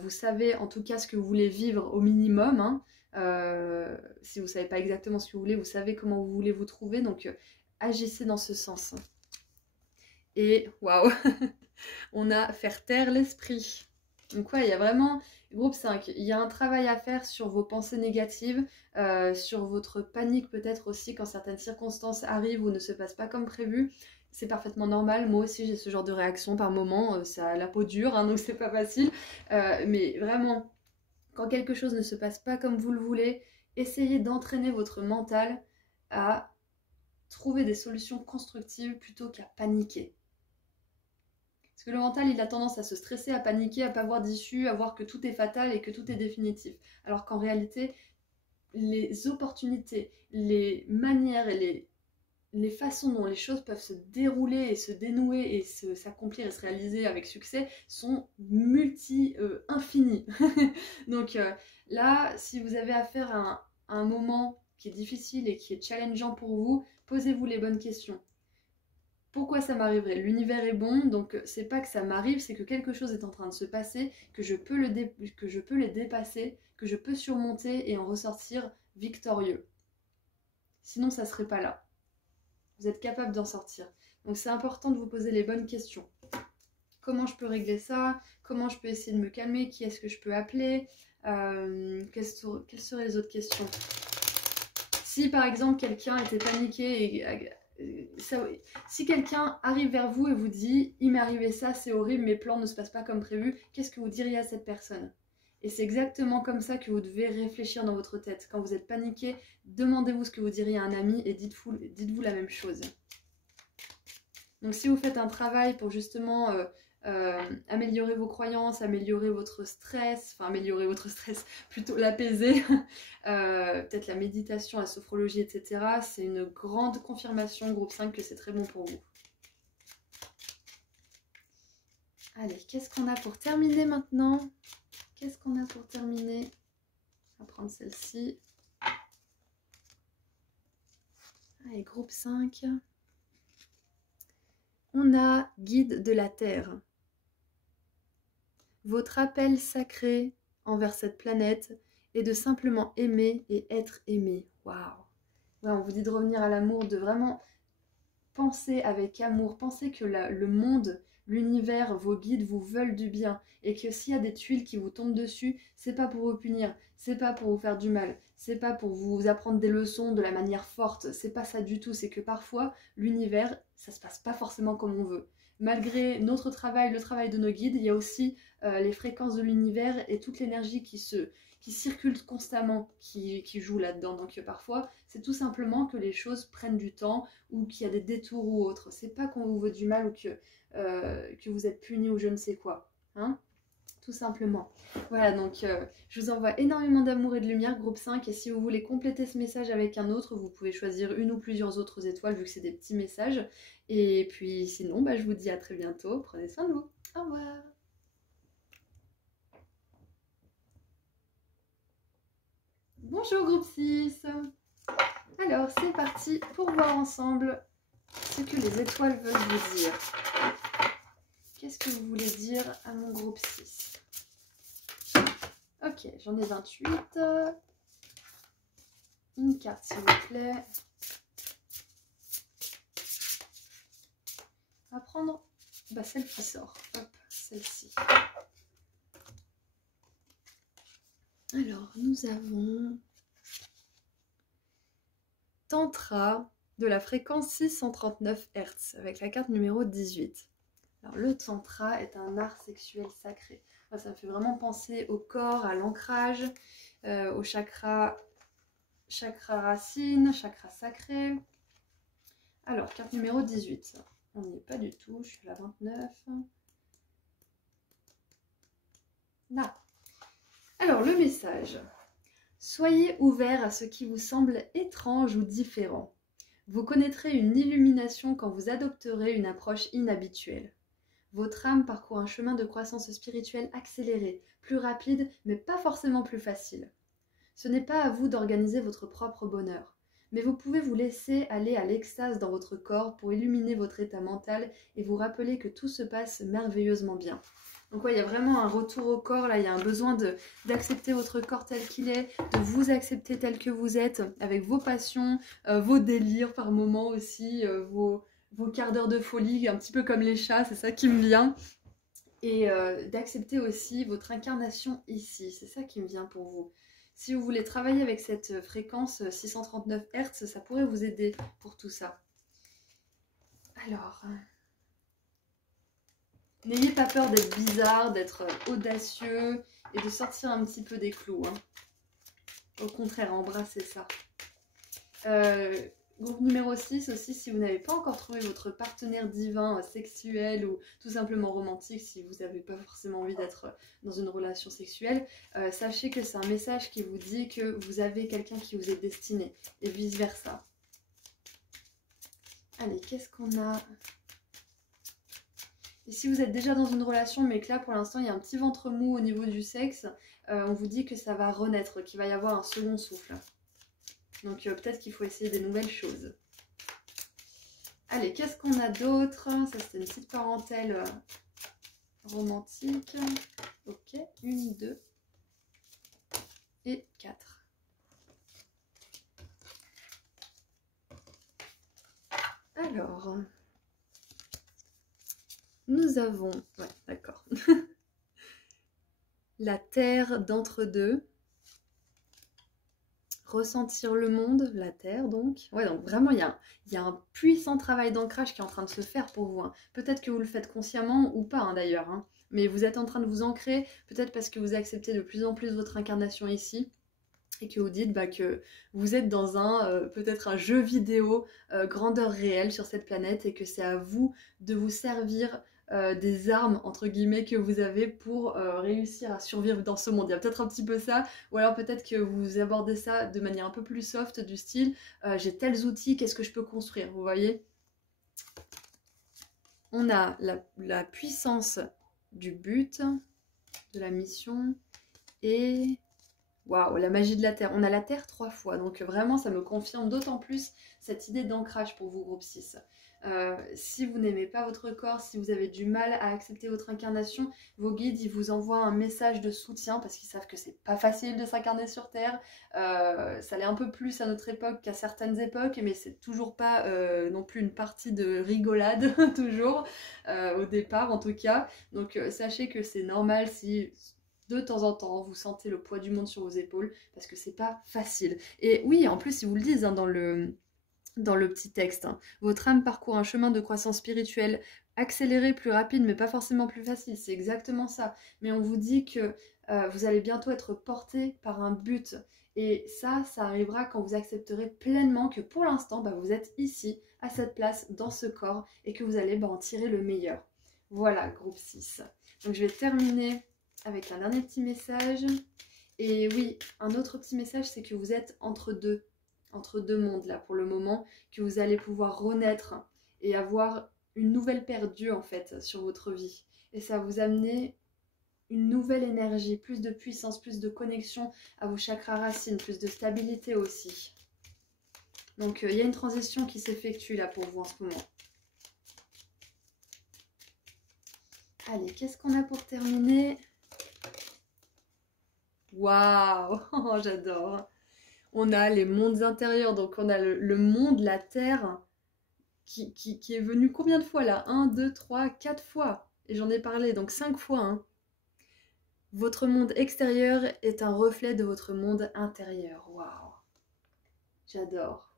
Vous savez en tout cas ce que vous voulez vivre au minimum. Hein. Si vous ne savez pas exactement ce que vous voulez, vous savez comment vous voulez vous trouver. Donc agissez dans ce sens. Et waouh, on a faire taire l'esprit. Donc ouais, il y a vraiment, groupe 5, il y a un travail à faire sur vos pensées négatives, sur votre panique peut-être aussi quand certaines circonstances arrivent ou ne se passent pas comme prévu. C'est parfaitement normal, moi aussi j'ai ce genre de réaction par moment, ça a la peau dure, hein, donc c'est pas facile. Mais vraiment, quand quelque chose ne se passe pas comme vous le voulez, essayez d'entraîner votre mental à trouver des solutions constructives plutôt qu'à paniquer. Parce que le mental, il a tendance à se stresser, à paniquer, à pas voir d'issue, à voir que tout est fatal et que tout est définitif. Alors qu'en réalité, les opportunités, les manières et les façons dont les choses peuvent se dérouler et se dénouer et s'accomplir et se réaliser avec succès sont infinies. Donc là, si vous avez affaire à un moment qui est difficile et qui est challengeant pour vous, posez-vous les bonnes questions. Pourquoi ça m'arriverait? L'univers est bon, donc c'est pas que ça m'arrive, c'est que quelque chose est en train de se passer, que je peux les dépasser, que je peux surmonter et en ressortir victorieux. Sinon, ça serait pas là. Vous êtes capable d'en sortir. Donc c'est important de vous poser les bonnes questions. Comment je peux régler ça? Comment je peux essayer de me calmer? Qui est-ce que je peux appeler? Quelles seraient les autres questions? Si par exemple quelqu'un était paniqué et si quelqu'un arrive vers vous et vous dit « il m'est arrivé ça, c'est horrible, mes plans ne se passent pas comme prévu », qu'est-ce que vous diriez à cette personne? Et c'est exactement comme ça que vous devez réfléchir dans votre tête. Quand vous êtes paniqué, demandez-vous ce que vous diriez à un ami et dites-vous la même chose. Donc si vous faites un travail pour justement améliorer vos croyances, améliorer votre stress, plutôt l'apaiser, peut-être la méditation, la sophrologie, etc. C'est une grande confirmation, groupe 5, que c'est très bon pour vous. Allez, qu'est-ce qu'on a pour terminer maintenant? Qu'est-ce qu'on a pour terminer? On va prendre celle-ci. Allez, groupe 5. On a guide de la Terre. Votre appel sacré envers cette planète est de simplement aimer et être aimé. Waouh! Ouais, on vous dit de revenir à l'amour, de vraiment penser avec amour, penser que le monde, l'univers, vos guides vous veulent du bien et que s'il y a des tuiles qui vous tombent dessus, c'est pas pour vous punir, c'est pas pour vous faire du mal, c'est pas pour vous apprendre des leçons de la manière forte, c'est pas ça du tout, c'est que parfois l'univers, ça se passe pas forcément comme on veut. Malgré notre travail, le travail de nos guides, il y a aussi les fréquences de l'univers et toute l'énergie qui circule constamment, qui joue là-dedans. Donc parfois, c'est tout simplement que les choses prennent du temps ou qu'il y a des détours ou autre. C'est pas qu'on vous veut du mal ou que vous êtes puni ou je ne sais quoi. Hein, tout simplement. Voilà, donc je vous envoie énormément d'amour et de lumière, groupe 5. Et si vous voulez compléter ce message avec un autre, vous pouvez choisir une ou plusieurs autres étoiles vu que c'est des petits messages. Et puis sinon, je vous dis à très bientôt. Prenez soin de vous. Au revoir. Bonjour groupe 6. Alors c'est parti pour voir ensemble ce que les étoiles veulent vous dire. Qu'est-ce que vous voulez dire à mon groupe 6? Ok, j'en ai 28. Une carte s'il vous plaît. On va prendre celle qui sort. Hop, celle-ci. Alors, nous avons Tantra de la fréquence 639 Hz avec la carte numéro 18. Alors, le Tantra est un art sexuel sacré. Ça me fait vraiment penser au corps, à l'ancrage, au chakra racine, chakra sacré. Alors, carte numéro 18. On n'y est pas du tout, je suis à la 29. Là. Alors, le message. Soyez ouverts à ce qui vous semble étrange ou différent. Vous connaîtrez une illumination quand vous adopterez une approche inhabituelle. Votre âme parcourt un chemin de croissance spirituelle accéléré, plus rapide, mais pas forcément plus facile. Ce n'est pas à vous d'organiser votre propre bonheur, mais vous pouvez vous laisser aller à l'extase dans votre corps pour illuminer votre état mental et vous rappeler que tout se passe merveilleusement bien. Donc ouais, il y a vraiment un retour au corps, là, il y a un besoin d'accepter votre corps tel qu'il est, de vous accepter tel que vous êtes, avec vos passions, vos délires par moments aussi, vos quarts d'heure de folie, un petit peu comme les chats, c'est ça qui me vient. Et d'accepter aussi votre incarnation ici, c'est ça qui me vient pour vous. Si vous voulez travailler avec cette fréquence 639 Hz, ça pourrait vous aider pour tout ça. Alors, n'ayez pas peur d'être bizarre, d'être audacieux et de sortir un petit peu des clous. Hein. Au contraire, embrassez ça. Groupe numéro 6 aussi, si vous n'avez pas encore trouvé votre partenaire divin, sexuel ou tout simplement romantique, si vous n'avez pas forcément envie d'être dans une relation sexuelle, sachez que c'est un message qui vous dit que vous avez quelqu'un qui vous est destiné et vice versa. Allez, qu'est-ce qu'on a ? Et si vous êtes déjà dans une relation mais que là pour l'instant il y a un petit ventre mou au niveau du sexe, on vous dit que ça va renaître, qu'il va y avoir un second souffle. Donc peut-être qu'il faut essayer des nouvelles choses. Allez, qu'est-ce qu'on a d'autre? Ça c'était une petite parentèle romantique. Ok, 1, 2 et 4. Alors, nous avons... Ouais, d'accord. La terre d'entre-deux. Ressentir le monde, la terre donc. Ouais, donc vraiment, il y a un puissant travail d'ancrage qui est en train de se faire pour vous. Hein. Peut-être que vous le faites consciemment ou pas hein, d'ailleurs. Hein. Mais vous êtes en train de vous ancrer, peut-être parce que vous acceptez de plus en plus votre incarnation ici. Et que vous dites que vous êtes dans peut-être un jeu vidéo grandeur réelle sur cette planète et que c'est à vous de vous servir des armes entre guillemets que vous avez pour réussir à survivre dans ce monde. Il y a peut-être un petit peu ça, ou alors peut-être que vous abordez ça de manière un peu plus soft du style j'ai tels outils, qu'est-ce que je peux construire, vous voyez? On a la puissance du but, de la mission et... Waouh, la magie de la Terre. On a la Terre 3 fois, donc vraiment ça me confirme d'autant plus cette idée d'ancrage pour vous, groupe 6. Si vous n'aimez pas votre corps, si vous avez du mal à accepter votre incarnation, vos guides ils vous envoient un message de soutien parce qu'ils savent que c'est pas facile de s'incarner sur Terre. Ça l'est un peu plus à notre époque qu'à certaines époques, mais c'est toujours pas non plus une partie de rigolade, toujours, au départ en tout cas. Donc sachez que c'est normal si... de temps en temps, vous sentez le poids du monde sur vos épaules, parce que c'est pas facile. Et oui, en plus, ils vous le disent hein, dans le petit texte, hein, votre âme parcourt un chemin de croissance spirituelle accéléré, plus rapide, mais pas forcément plus facile. C'est exactement ça. Mais on vous dit que vous allez bientôt être porté par un but. Et ça arrivera quand vous accepterez pleinement que pour l'instant, vous êtes ici, à cette place, dans ce corps, et que vous allez en tirer le meilleur. Voilà, groupe 6. Donc je vais terminer avec un dernier petit message. Et oui, un autre petit message, c'est que vous êtes entre deux mondes là pour le moment, que vous allez pouvoir renaître et avoir une nouvelle paire d'yeux en fait sur votre vie. Et ça va vous amener une nouvelle énergie, plus de puissance, plus de connexion à vos chakras racines, plus de stabilité aussi. Donc il y a une transition qui s'effectue là pour vous en ce moment. Allez, qu'est-ce qu'on a pour terminer ? Waouh, j'adore. On a les mondes intérieurs, donc on a le monde, la Terre, qui est venu combien de fois là? 1, 2, 3, 4 fois. Et j'en ai parlé, donc 5 fois. Hein. Votre monde extérieur est un reflet de votre monde intérieur. Waouh, j'adore.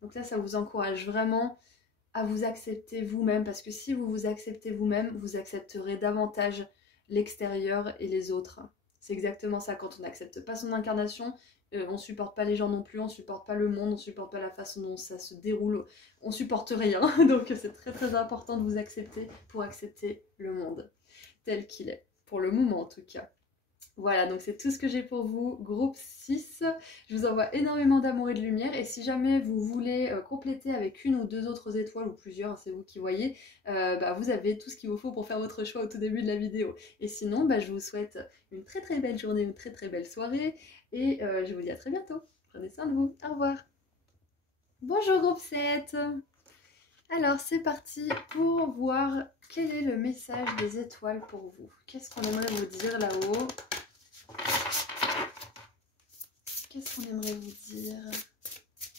Donc là, ça vous encourage vraiment à vous accepter vous-même, parce que si vous vous acceptez vous-même, vous accepterez davantage l'extérieur et les autres. C'est exactement ça, quand on n'accepte pas son incarnation, on supporte pas les gens non plus, on supporte pas le monde, on supporte pas la façon dont ça se déroule, on supporte rien. Donc c'est très très important de vous accepter pour accepter le monde tel qu'il est, pour le moment en tout cas. Voilà, donc c'est tout ce que j'ai pour vous, groupe 6. Je vous envoie énormément d'amour et de lumière. Et si jamais vous voulez compléter avec une ou deux autres étoiles, ou plusieurs, hein, c'est vous qui voyez, vous avez tout ce qu'il vous faut pour faire votre choix au tout début de la vidéo. Et sinon, je vous souhaite une très très belle journée, une très très belle soirée. Et je vous dis à très bientôt. Prenez soin de vous. Au revoir. Bonjour groupe 7. Alors c'est parti pour voir quel est le message des étoiles pour vous. Qu'est-ce qu'on aimerait vous dire là-haut? Qu'est-ce qu'on aimerait vous dire,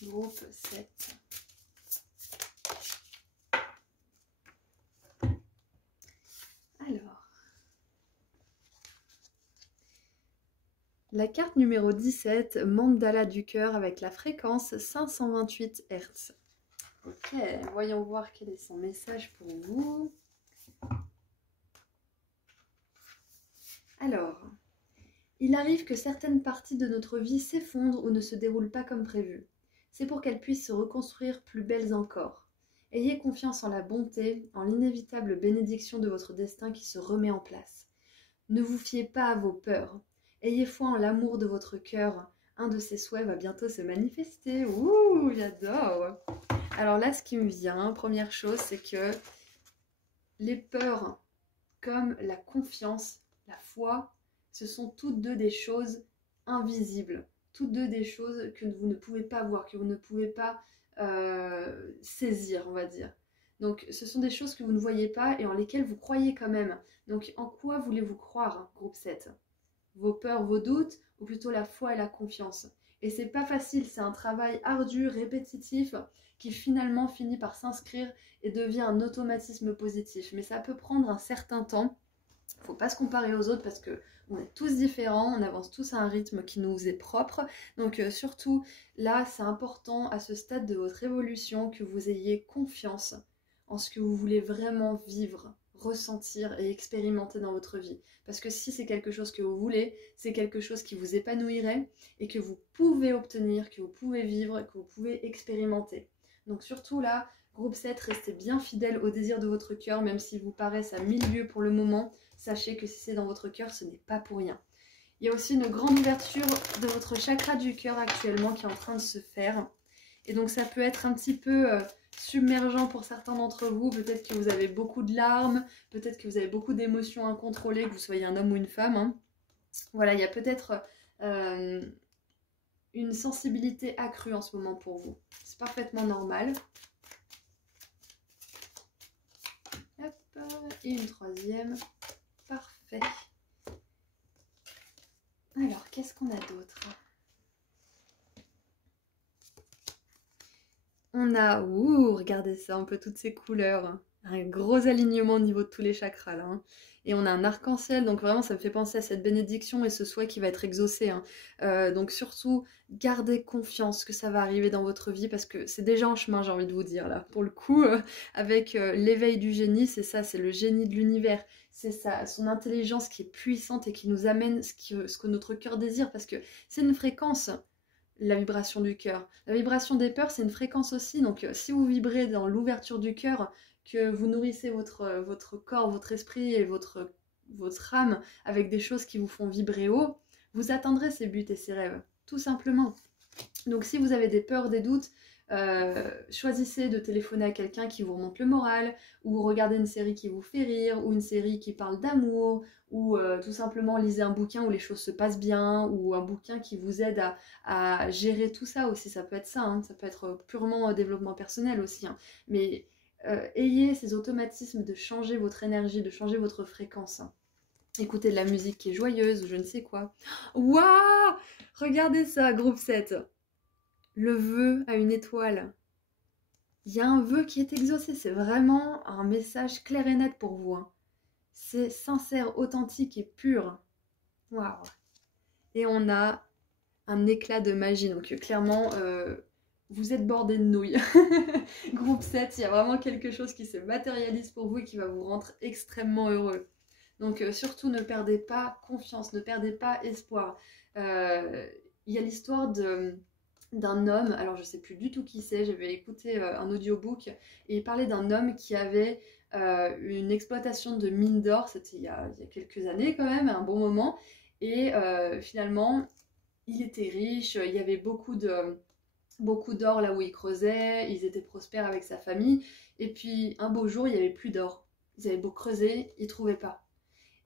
groupe 7? Alors, la carte numéro 17, mandala du cœur avec la fréquence 528 Hz. Ok, voyons voir quel est son message pour vous. Alors, il arrive que certaines parties de notre vie s'effondrent ou ne se déroulent pas comme prévu. C'est pour qu'elles puissent se reconstruire plus belles encore. Ayez confiance en la bonté, en l'inévitable bénédiction de votre destin qui se remet en place. Ne vous fiez pas à vos peurs. Ayez foi en l'amour de votre cœur. Un de ses souhaits va bientôt se manifester. Ouh, j'adore! Alors là, ce qui me vient, première chose, c'est que les peurs, comme la confiance, la foi, ce sont toutes deux des choses invisibles, toutes deux des choses que vous ne pouvez pas voir, que vous ne pouvez pas saisir, on va dire. Donc ce sont des choses que vous ne voyez pas et en lesquelles vous croyez quand même. Donc en quoi voulez-vous croire, groupe 7? Vos peurs, vos doutes, ou plutôt la foi et la confiance? Et c'est pas facile, c'est un travail ardu, répétitif, qui finalement finit par s'inscrire et devient un automatisme positif. Mais ça peut prendre un certain temps. Il ne faut pas se comparer aux autres parce qu'on est tous différents, on avance tous à un rythme qui nous est propre. Donc surtout, là, c'est important à ce stade de votre évolution que vous ayez confiance en ce que vous voulez vraiment vivre, ressentir et expérimenter dans votre vie. Parce que si c'est quelque chose que vous voulez, c'est quelque chose qui vous épanouirait et que vous pouvez obtenir, que vous pouvez vivre et que vous pouvez expérimenter. Donc surtout là, groupe 7, restez bien fidèle au désir de votre cœur, même s'il vous paraisse à 1000 lieues pour le moment. Sachez que si c'est dans votre cœur, ce n'est pas pour rien. Il y a aussi une grande ouverture de votre chakra du cœur actuellement qui est en train de se faire. Et donc ça peut être un petit peu submergent pour certains d'entre vous. Peut-être que vous avez beaucoup de larmes, peut-être que vous avez beaucoup d'émotions incontrôlées, que vous soyez un homme ou une femme, hein. Voilà, il y a peut-être une sensibilité accrue en ce moment pour vous. C'est parfaitement normal. Hop, et une troisième. Parfait. Alors, qu'est-ce qu'on a d'autre? On a, regardez ça, un peu toutes ces couleurs. Un gros alignement au niveau de tous les chakras là, hein. Et on a un arc-en-ciel, donc vraiment ça me fait penser à cette bénédiction et ce souhait qui va être exaucé, hein. Donc surtout, gardez confiance que ça va arriver dans votre vie parce que c'est déjà en chemin, j'ai envie de vous dire là. Pour le coup, avec l'éveil du génie, c'est ça, c'est le génie de l'univers. C'est ça, son intelligence qui est puissante et qui nous amène ce que notre cœur désire parce que c'est une fréquence. La vibration du cœur. La vibration des peurs, c'est une fréquence aussi. Donc, si vous vibrez dans l'ouverture du cœur, que vous nourrissez votre corps, votre esprit et votre âme avec des choses qui vous font vibrer haut, vous atteindrez ces buts et ces rêves, tout simplement. Donc, si vous avez des peurs, des doutes, choisissez de téléphoner à quelqu'un qui vous remonte le moral, ou regardez une série qui vous fait rire, ou une série qui parle d'amour, ou tout simplement lisez un bouquin où les choses se passent bien, ou un bouquin qui vous aide à gérer tout ça aussi, ça peut être ça, hein. Ça peut être purement développement personnel aussi, hein. Mais ayez ces automatismes de changer votre énergie, de changer votre fréquence, hein. Écoutez de la musique qui est joyeuse, ou je ne sais quoi. Waouh! Regardez ça, groupe 7. Le vœu à une étoile. Il y a un vœu qui est exaucé, c'est vraiment un message clair et net pour vous, hein. C'est sincère, authentique et pur. Waouh! Et on a un éclat de magie, donc clairement, vous êtes bordé de nouilles. Groupe 7, il y a vraiment quelque chose qui se matérialise pour vous et qui va vous rendre extrêmement heureux. Donc surtout, ne perdez pas confiance, ne perdez pas espoir. Il y a l'histoire d'un homme, alors je sais plus du tout qui c'est, j'avais écouté un audiobook et il parlait d'un homme qui avait une exploitation de mine d'or, c'était il y a quelques années quand même, un bon moment, Et finalement, il était riche, il y avait beaucoup d'or là où il creusait, ils étaient prospères avec sa famille. Et puis un beau jour, il n'y avait plus d'or. Ils avaient beau creuser, ils ne trouvaient pas.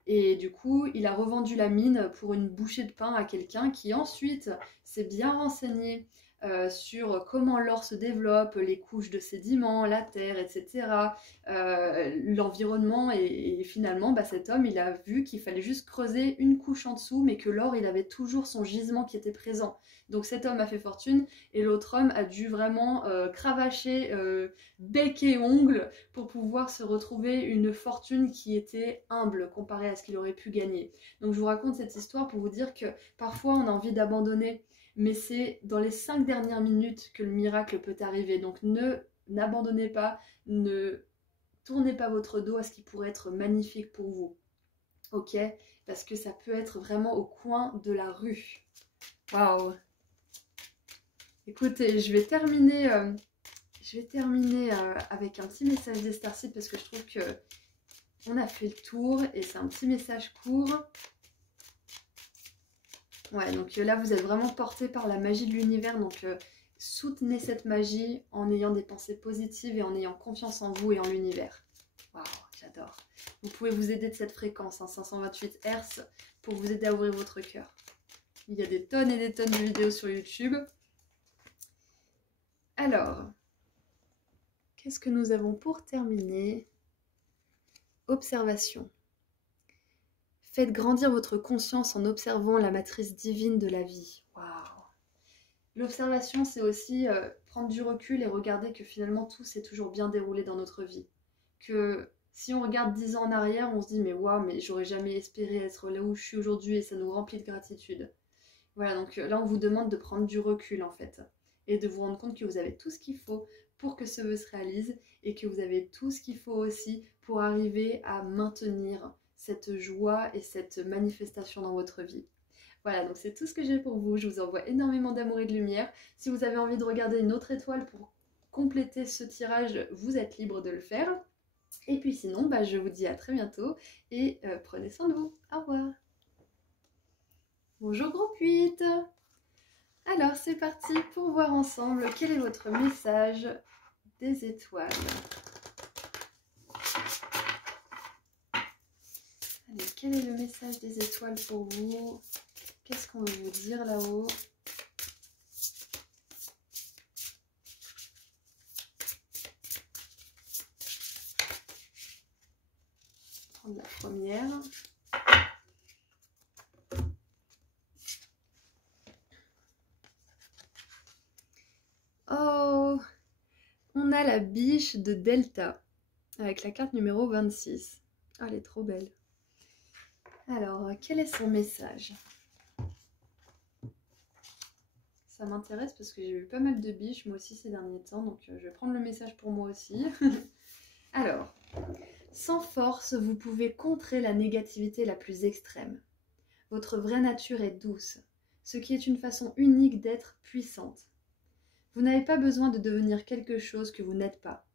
Et du coup, il a revendu la mine pour une bouchée de pain à quelqu'un qui ensuite s'est bien renseigné sur comment l'or se développe, les couches de sédiments, la terre, etc., l'environnement. Et finalement, bah, cet homme, il a vu qu'il fallait juste creuser une couche en dessous, mais que l'or, il avait toujours son gisement qui était présent. Donc cet homme a fait fortune et l'autre homme a dû vraiment cravacher bec et ongles pour pouvoir se retrouver une fortune qui était humble comparée à ce qu'il aurait pu gagner. Donc je vous raconte cette histoire pour vous dire que parfois on a envie d'abandonner, mais c'est dans les 5 dernières minutes que le miracle peut arriver. Donc n'abandonnez pas, ne tournez pas votre dos à ce qui pourrait être magnifique pour vous. Ok? Parce que ça peut être vraiment au coin de la rue. Waouh! Écoutez, je vais terminer avec un petit message des Starseeds parce que je trouve que on a fait le tour et c'est un petit message court. Ouais, donc là vous êtes vraiment porté par la magie de l'univers, donc soutenez cette magie en ayant des pensées positives et en ayant confiance en vous et en l'univers. Waouh, j'adore. Vous pouvez vous aider de cette fréquence, hein, 528 Hz, pour vous aider à ouvrir votre cœur. Il y a des tonnes et des tonnes de vidéos sur YouTube. Alors, qu'est-ce que nous avons pour terminer? Observation. Faites grandir votre conscience en observant la matrice divine de la vie. Waouh! L'observation, c'est aussi prendre du recul et regarder que finalement tout s'est toujours bien déroulé dans notre vie. Que si on regarde 10 ans en arrière, on se dit mais waouh, mais j'aurais jamais espéré être là où je suis aujourd'hui et ça nous remplit de gratitude. Voilà, donc là on vous demande de prendre du recul en fait et de vous rendre compte que vous avez tout ce qu'il faut pour que ce vœu se réalise et que vous avez tout ce qu'il faut aussi pour arriver à maintenir cette joie et cette manifestation dans votre vie. Voilà, donc c'est tout ce que j'ai pour vous. Je vous envoie énormément d'amour et de lumière. Si vous avez envie de regarder une autre étoile pour compléter ce tirage, vous êtes libre de le faire. Et puis sinon, bah, je vous dis à très bientôt et prenez soin de vous. Au revoir. Bonjour groupe 8. Alors c'est parti pour voir ensemble quel est votre message des étoiles. Allez, quel est le message des étoiles pour vous? Qu'est-ce qu'on veut vous dire là-haut? Prendre la première. Oh, on a la biche de Delta avec la carte numéro 26. Oh, elle est trop belle. Alors, quel est son message? Ça m'intéresse parce que j'ai vu pas mal de biches moi aussi ces derniers temps, donc je vais prendre le message pour moi aussi. Alors, sans force, vous pouvez contrer la négativité la plus extrême. Votre vraie nature est douce, ce qui est une façon unique d'être puissante. Vous n'avez pas besoin de devenir quelque chose que vous n'êtes pas.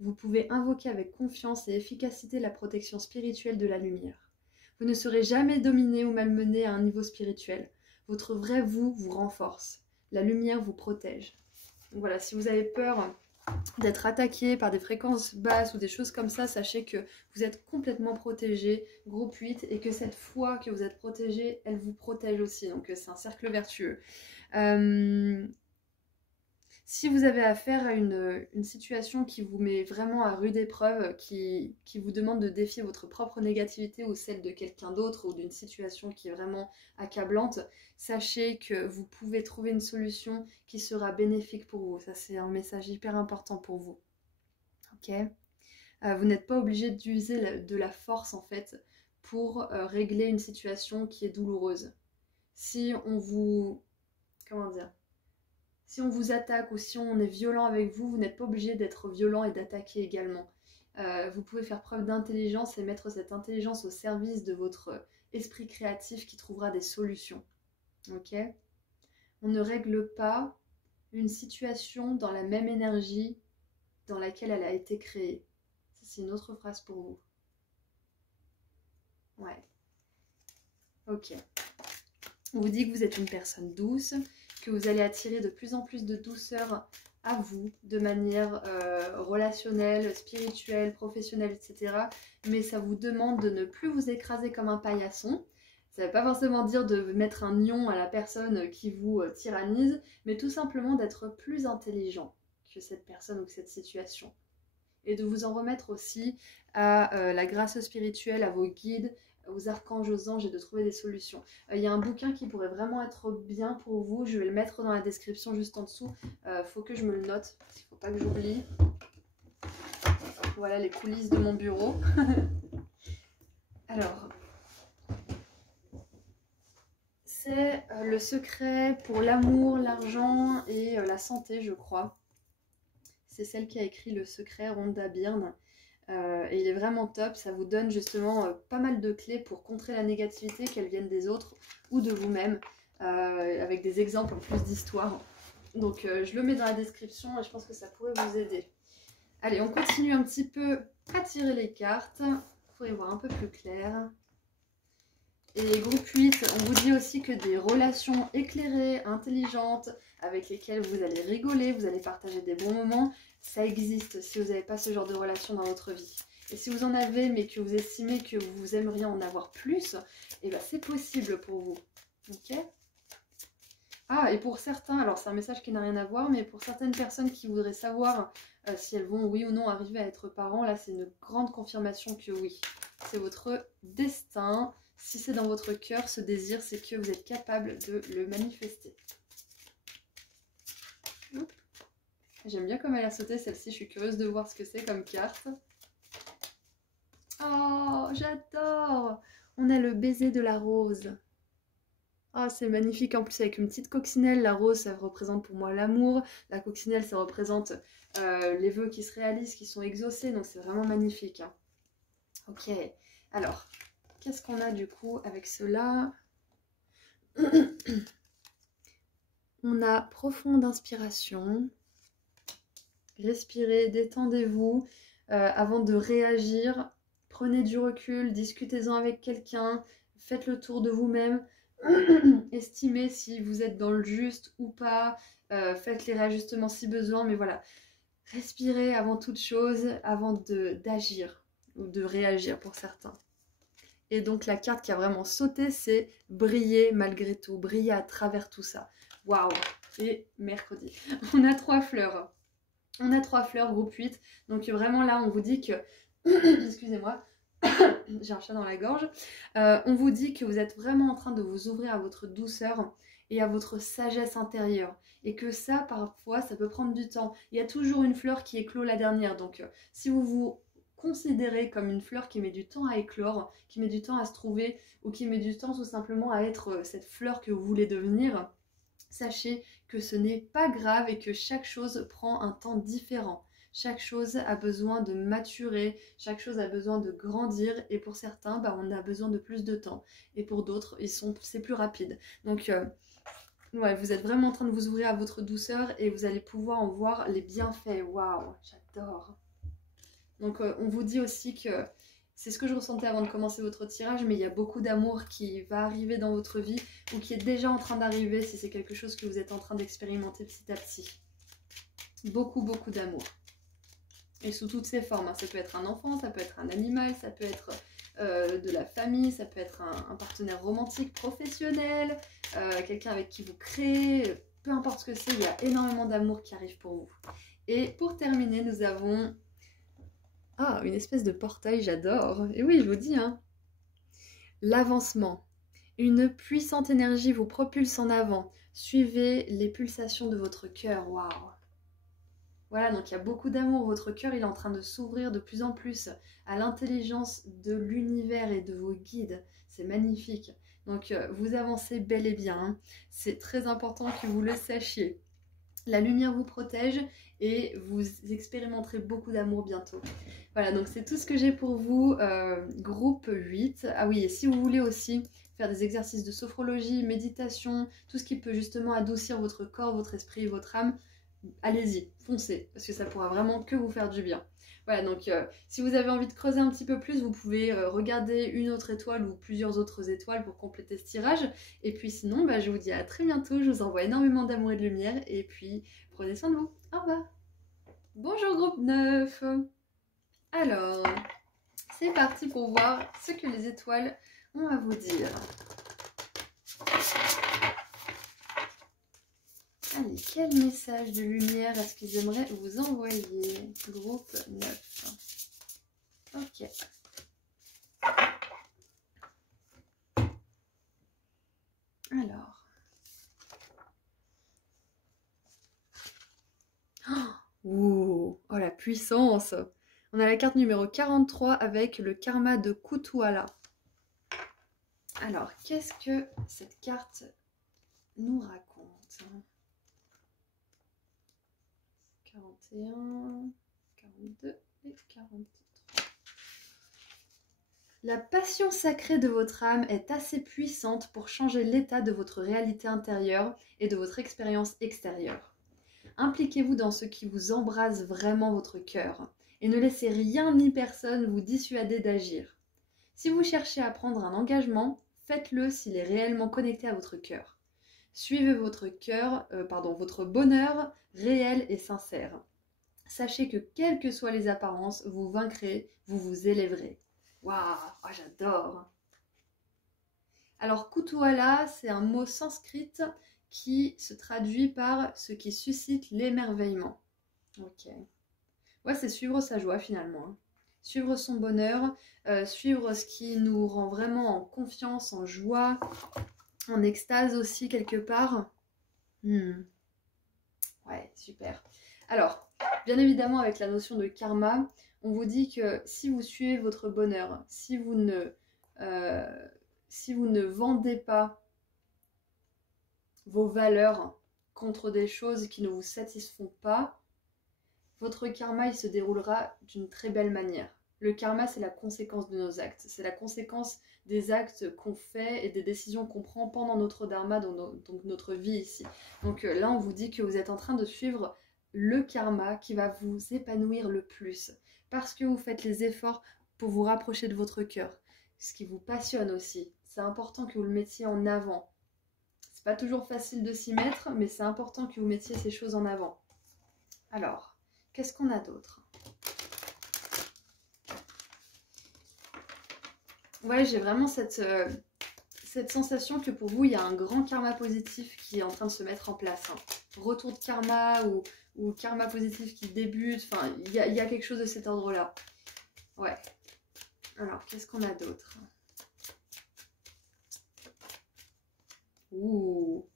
Vous pouvez invoquer avec confiance et efficacité la protection spirituelle de la lumière. Vous ne serez jamais dominé ou malmené à un niveau spirituel. Votre vrai vous vous renforce. La lumière vous protège. Donc voilà, si vous avez peur d'être attaqué par des fréquences basses ou des choses comme ça, sachez que vous êtes complètement protégé, groupe 8, et que cette foi que vous êtes protégé, elle vous protège aussi. Donc c'est un cercle vertueux. Si vous avez affaire à une situation qui vous met vraiment à rude épreuve, qui vous demande de défier votre propre négativité ou celle de quelqu'un d'autre ou d'une situation qui est vraiment accablante, sachez que vous pouvez trouver une solution qui sera bénéfique pour vous. Ça, c'est un message hyper important pour vous. Ok ? Vous n'êtes pas obligé d'user de la force en fait pour régler une situation qui est douloureuse. Si on vous... Comment dire ? Si on vous attaque ou si on est violent avec vous, vous n'êtes pas obligé d'être violent et d'attaquer également. Vous pouvez faire preuve d'intelligence et mettre cette intelligence au service de votre esprit créatif qui trouvera des solutions. Ok ? On ne règle pas une situation dans la même énergie dans laquelle elle a été créée. Ça, c'est une autre phrase pour vous. Ouais. Ok. On vous dit que vous êtes une personne douce, que vous allez attirer de plus en plus de douceur à vous, de manière relationnelle, spirituelle, professionnelle, etc. Mais ça vous demande de ne plus vous écraser comme un paillasson. Ça ne veut pas forcément dire de mettre un nion à la personne qui vous tyrannise, mais tout simplement d'être plus intelligent que cette personne ou que cette situation. Et de vous en remettre aussi à la grâce spirituelle, à vos guides, aux archanges, aux anges et de trouver des solutions. Il y a un bouquin qui pourrait vraiment être bien pour vous, je vais le mettre dans la description juste en dessous. Faut que je me le note, parce qu'il ne faut pas que j'oublie. Voilà les coulisses de mon bureau. Alors, c'est le secret pour l'amour, l'argent et la santé, je crois. C'est celle qui a écrit Le Secret, Rhonda Byrne. Et il est vraiment top, ça vous donne justement pas mal de clés pour contrer la négativité, qu'elle vienne des autres ou de vous-même, avec des exemples en plus d'histoire. Donc je le mets dans la description et je pense que ça pourrait vous aider. Allez, on continue un petit peu à tirer les cartes pour y voir un peu plus clair. Et groupe 8, on vous dit aussi que des relations éclairées, intelligentes, avec lesquelles vous allez rigoler, vous allez partager des bons moments, ça existe si vous n'avez pas ce genre de relation dans votre vie. Et si vous en avez, mais que vous estimez que vous aimeriez en avoir plus, eh ben c'est possible pour vous. Ok ? Ah, et pour certains, alors c'est un message qui n'a rien à voir, mais pour certaines personnes qui voudraient savoir si elles vont, oui ou non, arriver à être parents, là c'est une grande confirmation que oui. C'est votre destin. Si c'est dans votre cœur, ce désir, c'est que vous êtes capable de le manifester. J'aime bien comme elle a sauté celle-ci, je suis curieuse de voir ce que c'est comme carte. Oh, j'adore! On a le baiser de la rose. Oh, c'est magnifique, en plus avec une petite coccinelle. La rose, ça représente pour moi l'amour. La coccinelle, ça représente les vœux qui se réalisent, qui sont exaucés. Donc c'est vraiment magnifique. Hein. Ok, alors... Qu'est-ce qu'on a du coup avec cela? On a profonde inspiration. Respirez, détendez-vous avant de réagir. Prenez du recul, discutez-en avec quelqu'un. Faites le tour de vous-même. Estimez si vous êtes dans le juste ou pas. Faites les réajustements si besoin. Mais voilà, respirez avant toute chose, avant d'agir ou de réagir pour certains. Et donc la carte qui a vraiment sauté, c'est briller malgré tout, briller à travers tout ça. Waouh! Et mercredi. On a 3 fleurs. On a 3 fleurs, groupe 8. Donc vraiment là, on vous dit que... Excusez-moi, j'ai un chat dans la gorge. On vous dit que vous êtes vraiment en train de vous ouvrir à votre douceur et à votre sagesse intérieure. Et que ça, parfois, ça peut prendre du temps. Il y a toujours une fleur qui éclot la dernière. Donc si vous vous... considérée comme une fleur qui met du temps à éclore, qui met du temps à se trouver ou qui met du temps tout simplement à être cette fleur que vous voulez devenir, sachez que ce n'est pas grave et que chaque chose prend un temps différent. Chaque chose a besoin de maturer, chaque chose a besoin de grandir et pour certains, on a besoin de plus de temps et pour d'autres, c'est plus rapide. Donc ouais, vous êtes vraiment en train de vous ouvrir à votre douceur et vous allez pouvoir en voir les bienfaits. Waouh, j'adore! Donc on vous dit aussi que c'est ce que je ressentais avant de commencer votre tirage, mais il y a beaucoup d'amour qui va arriver dans votre vie ou qui est déjà en train d'arriver si c'est quelque chose que vous êtes en train d'expérimenter petit à petit. Beaucoup, beaucoup d'amour. Et sous toutes ses formes. Hein. Ça peut être un enfant, ça peut être un animal, ça peut être de la famille, ça peut être un partenaire romantique, professionnel, quelqu'un avec qui vous créez, peu importe ce que c'est, il y a énormément d'amour qui arrive pour vous. Et pour terminer, nous avons... Ah, une espèce de portail, j'adore. Et oui, je vous dis, hein. L'avancement. Une puissante énergie vous propulse en avant. Suivez les pulsations de votre cœur. Waouh. Voilà, donc il y a beaucoup d'amour. Votre cœur, il est en train de s'ouvrir de plus en plus à l'intelligence de l'univers et de vos guides. C'est magnifique. Donc, vous avancez bel et bien. Hein. C'est très important que vous le sachiez. La lumière vous protège et vous expérimenterez beaucoup d'amour bientôt. Voilà, donc c'est tout ce que j'ai pour vous, groupe 8. Ah oui, et si vous voulez aussi faire des exercices de sophrologie, méditation, tout ce qui peut justement adoucir votre corps, votre esprit, votre âme, allez-y, foncez, parce que ça pourra vraiment que vous faire du bien. Voilà, donc si vous avez envie de creuser un petit peu plus, vous pouvez regarder une autre étoile ou plusieurs autres étoiles pour compléter ce tirage. Et puis sinon, bah, je vous dis à très bientôt. Je vous envoie énormément d'amour et de lumière. Et puis, prenez soin de vous. Au revoir. Bonjour groupe 9. Alors, c'est parti pour voir ce que les étoiles ont à vous dire. Allez, quel message de lumière est-ce qu'ils aimeraient vous envoyer? Groupe 9. Ok. Alors. Oh, la puissance! On a la carte numéro 43 avec le karma de Kutuala. Alors, qu'est-ce que cette carte nous raconte? 41, 42 et 43. La passion sacrée de votre âme est assez puissante pour changer l'état de votre réalité intérieure et de votre expérience extérieure. Impliquez-vous dans ce qui vous embrase vraiment votre cœur et ne laissez rien ni personne vous dissuader d'agir. Si vous cherchez à prendre un engagement, faites-le s'il est réellement connecté à votre cœur. Suivez votre votre bonheur réel et sincère. Sachez que quelles que soient les apparences, vous vaincrez, vous vous élèverez. Waouh, j'adore! Alors, Kutuala, c'est un mot sanskrit qui se traduit par ce qui suscite l'émerveillement. Ok. Ouais, c'est suivre sa joie finalement. Hein. Suivre son bonheur, suivre ce qui nous rend vraiment en confiance, en joie, en extase aussi quelque part. Ouais, super. Alors, bien évidemment avec la notion de karma, on vous dit que si vous suivez votre bonheur, si vous ne vendez pas vos valeurs contre des choses qui ne vous satisfont pas, votre karma il se déroulera d'une très belle manière. Le karma, c'est la conséquence de nos actes. C'est la conséquence des actes qu'on fait et des décisions qu'on prend pendant notre dharma, donc notre vie ici. Donc là, on vous dit que vous êtes en train de suivre le karma qui va vous épanouir le plus. Parce que vous faites les efforts pour vous rapprocher de votre cœur. Ce qui vous passionne aussi. C'est important que vous le mettiez en avant. C'est pas toujours facile de s'y mettre, mais c'est important que vous mettiez ces choses en avant. Alors, qu'est-ce qu'on a d'autre? Ouais, j'ai vraiment cette sensation que pour vous, il y a un grand karma positif qui est en train de se mettre en place. Hein. Retour de karma ou karma positif qui débute. Enfin, il y a quelque chose de cet ordre-là. Ouais. Alors, qu'est-ce qu'on a d'autre? Ouh,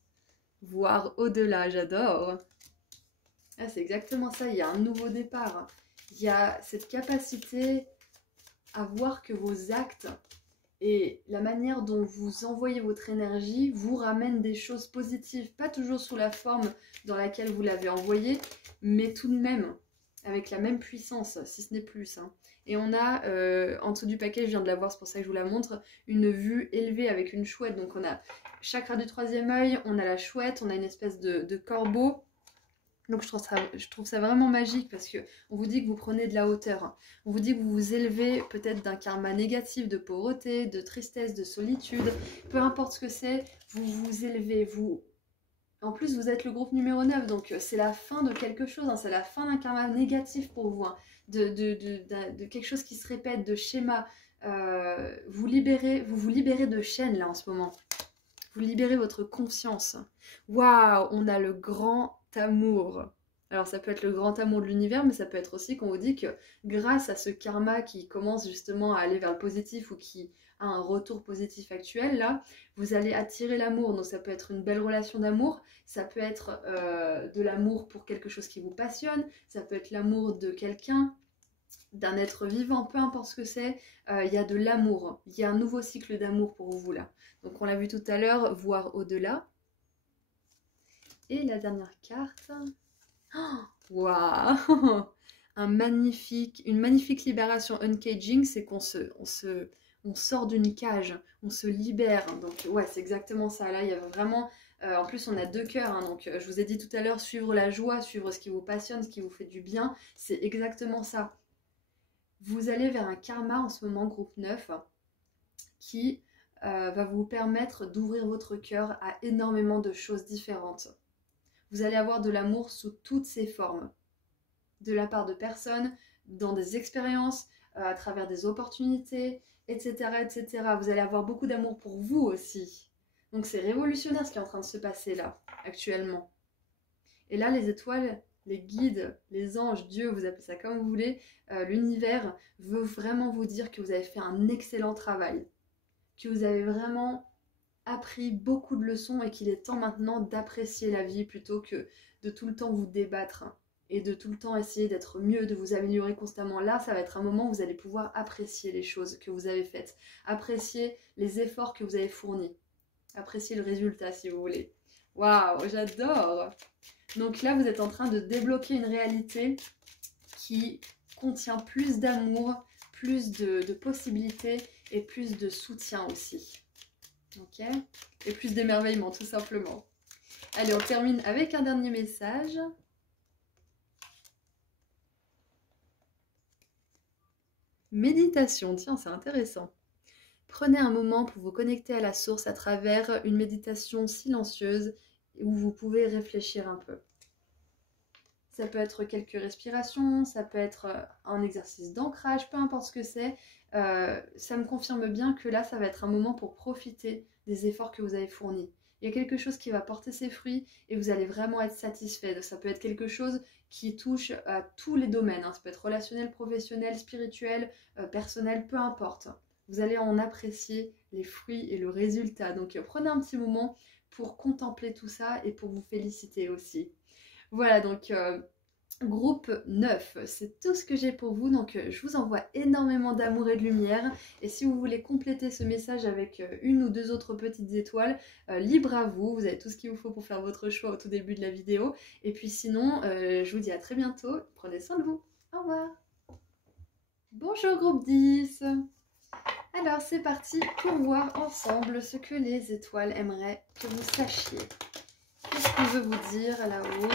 voir au-delà, j'adore. Ah, c'est exactement ça, il y a un nouveau départ. Il y a cette capacité à voir que vos actes et la manière dont vous envoyez votre énergie vous ramène des choses positives, pas toujours sous la forme dans laquelle vous l'avez envoyée, mais tout de même avec la même puissance, si ce n'est plus. Hein. Et on a, en dessous du paquet, je viens de la voir, c'est pour ça que je vous la montre, une vue élevée avec une chouette. Donc on a chakra du troisième œil, on a la chouette, on a une espèce de corbeau. Donc je trouve ça vraiment magique parce que on vous dit que vous prenez de la hauteur. On vous dit que vous vous élevez peut-être d'un karma négatif, de pauvreté, de tristesse, de solitude. Peu importe ce que c'est, vous vous élevez. En plus, vous êtes le groupe numéro 9, donc c'est la fin de quelque chose. Hein, c'est la fin d'un karma négatif pour vous. Hein, de quelque chose qui se répète, de schéma. Vous vous libérez de chaînes là en ce moment. Vous libérez votre conscience. Waouh, on a le grand amour. Alors ça peut être le grand amour de l'univers, mais ça peut être aussi qu'on vous dit que grâce à ce karma qui commence justement à aller vers le positif ou qui a un retour positif actuel, là, vous allez attirer l'amour. Donc ça peut être une belle relation d'amour, ça peut être de l'amour pour quelque chose qui vous passionne, ça peut être l'amour de quelqu'un, d'un être vivant, peu importe ce que c'est, il y a de l'amour. Il y a un nouveau cycle d'amour pour vous là. Donc on l'a vu tout à l'heure, voir au-delà. Et la dernière carte. Waouh, une magnifique libération uncaging, c'est qu'on on sort d'une cage, on se libère. Donc ouais, c'est exactement ça. Là, il y a vraiment... en plus, on a deux cœurs. Hein, donc je vous ai dit tout à l'heure, suivre la joie, suivre ce qui vous passionne, ce qui vous fait du bien. C'est exactement ça. vous allez vers un karma en ce moment, groupe 9, qui va vous permettre d'ouvrir votre cœur à énormément de choses différentes. Vous allez avoir de l'amour sous toutes ses formes, de la part de personnes, dans des expériences, à travers des opportunités, etc., etc. Vous allez avoir beaucoup d'amour pour vous aussi. Donc c'est révolutionnaire ce qui est en train de se passer là, actuellement. Et là, les étoiles, les guides, les anges, Dieu, vous appelez ça comme vous voulez, l'univers veut vraiment vous dire que vous avez fait un excellent travail, que vous avez vraiment appris beaucoup de leçons et qu'il est temps maintenant d'apprécier la vie plutôt que de tout le temps vous débattre et de tout le temps essayer d'être mieux, de vous améliorer constamment. Là, ça va être un moment où vous allez pouvoir apprécier les choses que vous avez faites, apprécier les efforts que vous avez fournis, apprécier le résultat si vous voulez. Waouh, j'adore! Donc là, vous êtes en train de débloquer une réalité qui contient plus d'amour, plus de possibilités et plus de soutien aussi. Ok? Et plus d'émerveillement, tout simplement. Allez, on termine avec un dernier message. Méditation, tiens, c'est intéressant. Prenez un moment pour vous connecter à la source à travers une méditation silencieuse où vous pouvez réfléchir un peu. Ça peut être quelques respirations, ça peut être un exercice d'ancrage, peu importe ce que c'est. Ça me confirme bien que là, ça va être un moment pour profiter des efforts que vous avez fournis. Il y a quelque chose qui va porter ses fruits et vous allez vraiment être satisfait. Ça peut être quelque chose qui touche à tous les domaines. Ça peut être relationnel, professionnel, spirituel, personnel, peu importe. Vous allez en apprécier les fruits et le résultat. Donc prenez un petit moment pour contempler tout ça et pour vous féliciter aussi. Voilà, donc groupe 9, c'est tout ce que j'ai pour vous. Donc je vous envoie énormément d'amour et de lumière. Et si vous voulez compléter ce message avec une ou deux autres petites étoiles, libre à vous. Vous avez tout ce qu'il vous faut pour faire votre choix au tout début de la vidéo. Et puis sinon, je vous dis à très bientôt. Prenez soin de vous. Au revoir. Bonjour groupe 10. Alors c'est parti pour voir ensemble ce que les étoiles aimeraient que vous sachiez. Qu'est-ce qu'on veut vous dire là-haut?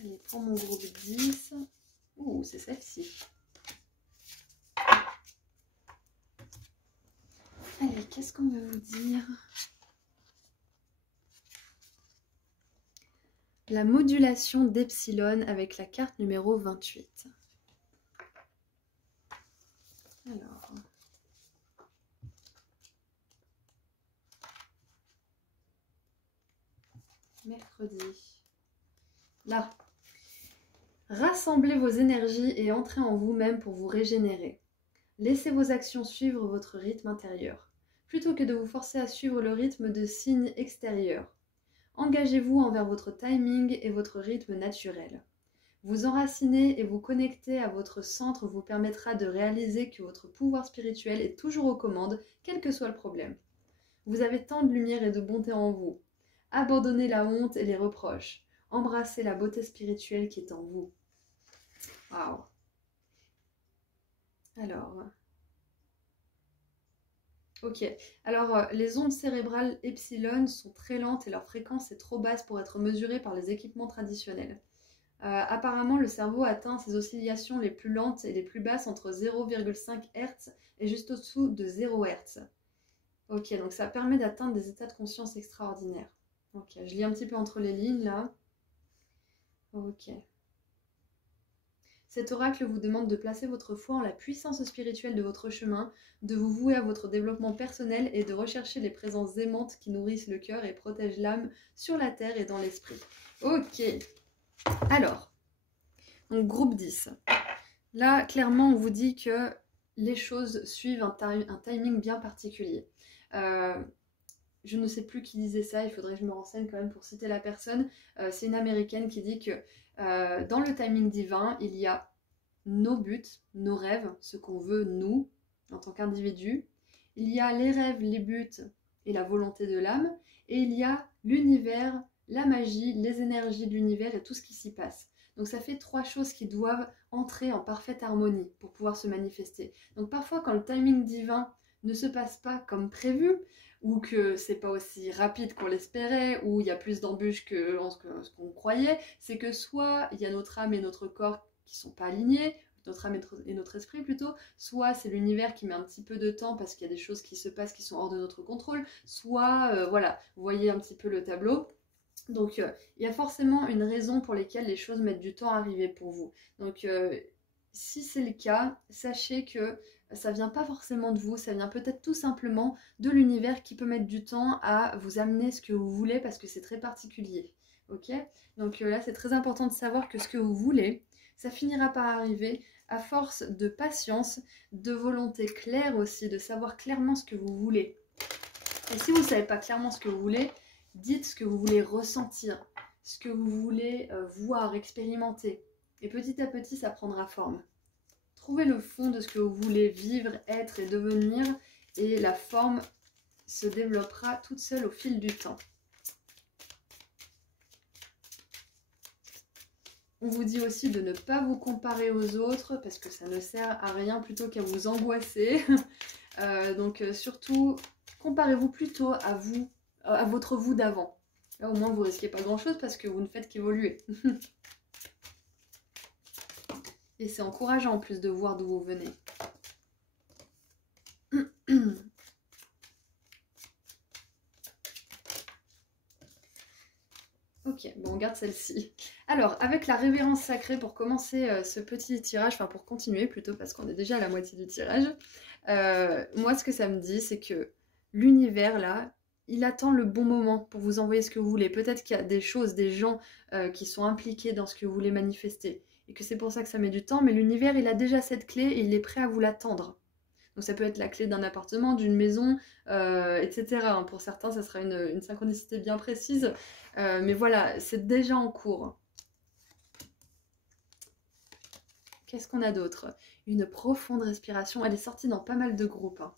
Allez, prends mon groupe 10. Ouh, c'est celle-ci. Allez, qu'est-ce qu'on veut vous dire? La modulation d'Epsilon avec la carte numéro 28. Alors. Mercredi. Là. Rassemblez vos énergies et entrez en vous-même pour vous régénérer. Laissez vos actions suivre votre rythme intérieur, plutôt que de vous forcer à suivre le rythme de signes extérieurs. Engagez-vous envers votre timing et votre rythme naturel. Vous enraciner et vous connecter à votre centre vous permettra de réaliser que votre pouvoir spirituel est toujours aux commandes, quel que soit le problème. Vous avez tant de lumière et de bonté en vous. Abandonnez la honte et les reproches. Embrassez la beauté spirituelle qui est en vous. Waouh! Alors, ok. Alors, les ondes cérébrales epsilon sont très lentes et leur fréquence est trop basse pour être mesurée par les équipements traditionnels. Apparemment, le cerveau atteint ses oscillations les plus lentes et les plus basses entre 0,5 Hz et juste au-dessous de 0 Hz. Ok, donc ça permet d'atteindre des états de conscience extraordinaires. Ok, je lis un petit peu entre les lignes là. Ok. Cet oracle vous demande de placer votre foi en la puissance spirituelle de votre chemin, de vous vouer à votre développement personnel et de rechercher les présences aimantes qui nourrissent le cœur et protègent l'âme sur la terre et dans l'esprit. Ok. Alors, donc groupe 10. Là, clairement, on vous dit que les choses suivent un timing bien particulier. Je ne sais plus qui disait ça, il faudrait que je me renseigne quand même pour citer la personne. C'est une américaine qui dit que dans le timing divin, il y a nos buts, nos rêves, ce qu'on veut nous, en tant qu'individu. Il y a les rêves, les buts et la volonté de l'âme. Et il y a l'univers, la magie, les énergies de l'univers et tout ce qui s'y passe. Donc ça fait 3 choses qui doivent entrer en parfaite harmonie pour pouvoir se manifester. Donc parfois quand le timing divin ne se passe pas comme prévu, ou que c'est pas aussi rapide qu'on l'espérait, ou il y a plus d'embûches que ce qu'on croyait, c'est que soit il y a notre âme et notre corps qui sont pas alignés, notre âme et notre esprit plutôt, soit c'est l'univers qui met un petit peu de temps parce qu'il y a des choses qui se passent qui sont hors de notre contrôle, soit, voilà, vous voyez un petit peu le tableau. Donc, il y a forcément une raison pour laquelle les choses mettent du temps à arriver pour vous. Donc, si c'est le cas, sachez que ça vient pas forcément de vous, ça vient peut-être tout simplement de l'univers qui peut mettre du temps à vous amener ce que vous voulez parce que c'est très particulier. Ok? Donc là, c'est très important de savoir que ce que vous voulez, ça finira par arriver à force de patience, de volonté claire aussi, de savoir clairement ce que vous voulez. Et si vous ne savez pas clairement ce que vous voulez, dites ce que vous voulez ressentir, ce que vous voulez voir, expérimenter. Et petit à petit, ça prendra forme. Trouvez le fond de ce que vous voulez vivre, être et devenir, et la forme se développera toute seule au fil du temps. On vous dit aussi de ne pas vous comparer aux autres, parce que ça ne sert à rien plutôt qu'à vous angoisser. Donc surtout, comparez-vous plutôt à vous, à votre vous d'avant. Là au moins vous risquez pas grand chose parce que vous ne faites qu'évoluer. Et c'est encourageant en plus de voir d'où vous venez. Ok, bon on garde celle-ci. Alors, avec la révérence sacrée pour commencer ce petit tirage, enfin pour continuer plutôt parce qu'on est déjà à la moitié du tirage, moi ce que ça me dit c'est que l'univers là, il attend le bon moment pour vous envoyer ce que vous voulez. Peut-être qu'il y a des choses, des gens qui sont impliqués dans ce que vous voulez manifester et que c'est pour ça que ça met du temps, mais l'univers il a déjà cette clé et il est prêt à vous l'attendre. Donc ça peut être la clé d'un appartement, d'une maison, etc. Pour certains, ça sera une synchronicité bien précise. Mais voilà, c'est déjà en cours. Qu'est-ce qu'on a d'autre? Une profonde respiration. Elle est sortie dans pas mal de groupes. Hein.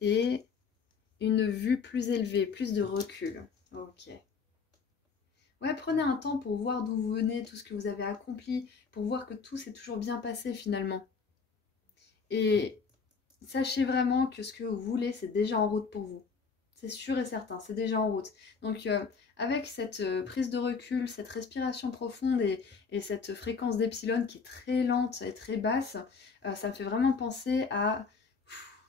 Et une vue plus élevée, plus de recul. Ok. Ouais, prenez un temps pour voir d'où vous venez, tout ce que vous avez accompli, pour voir que tout s'est toujours bien passé finalement. Et sachez vraiment que ce que vous voulez, c'est déjà en route pour vous. C'est sûr et certain, c'est déjà en route. Donc avec cette prise de recul, cette respiration profonde et cette fréquence d'epsilon qui est très lente et très basse, ça me fait vraiment penser à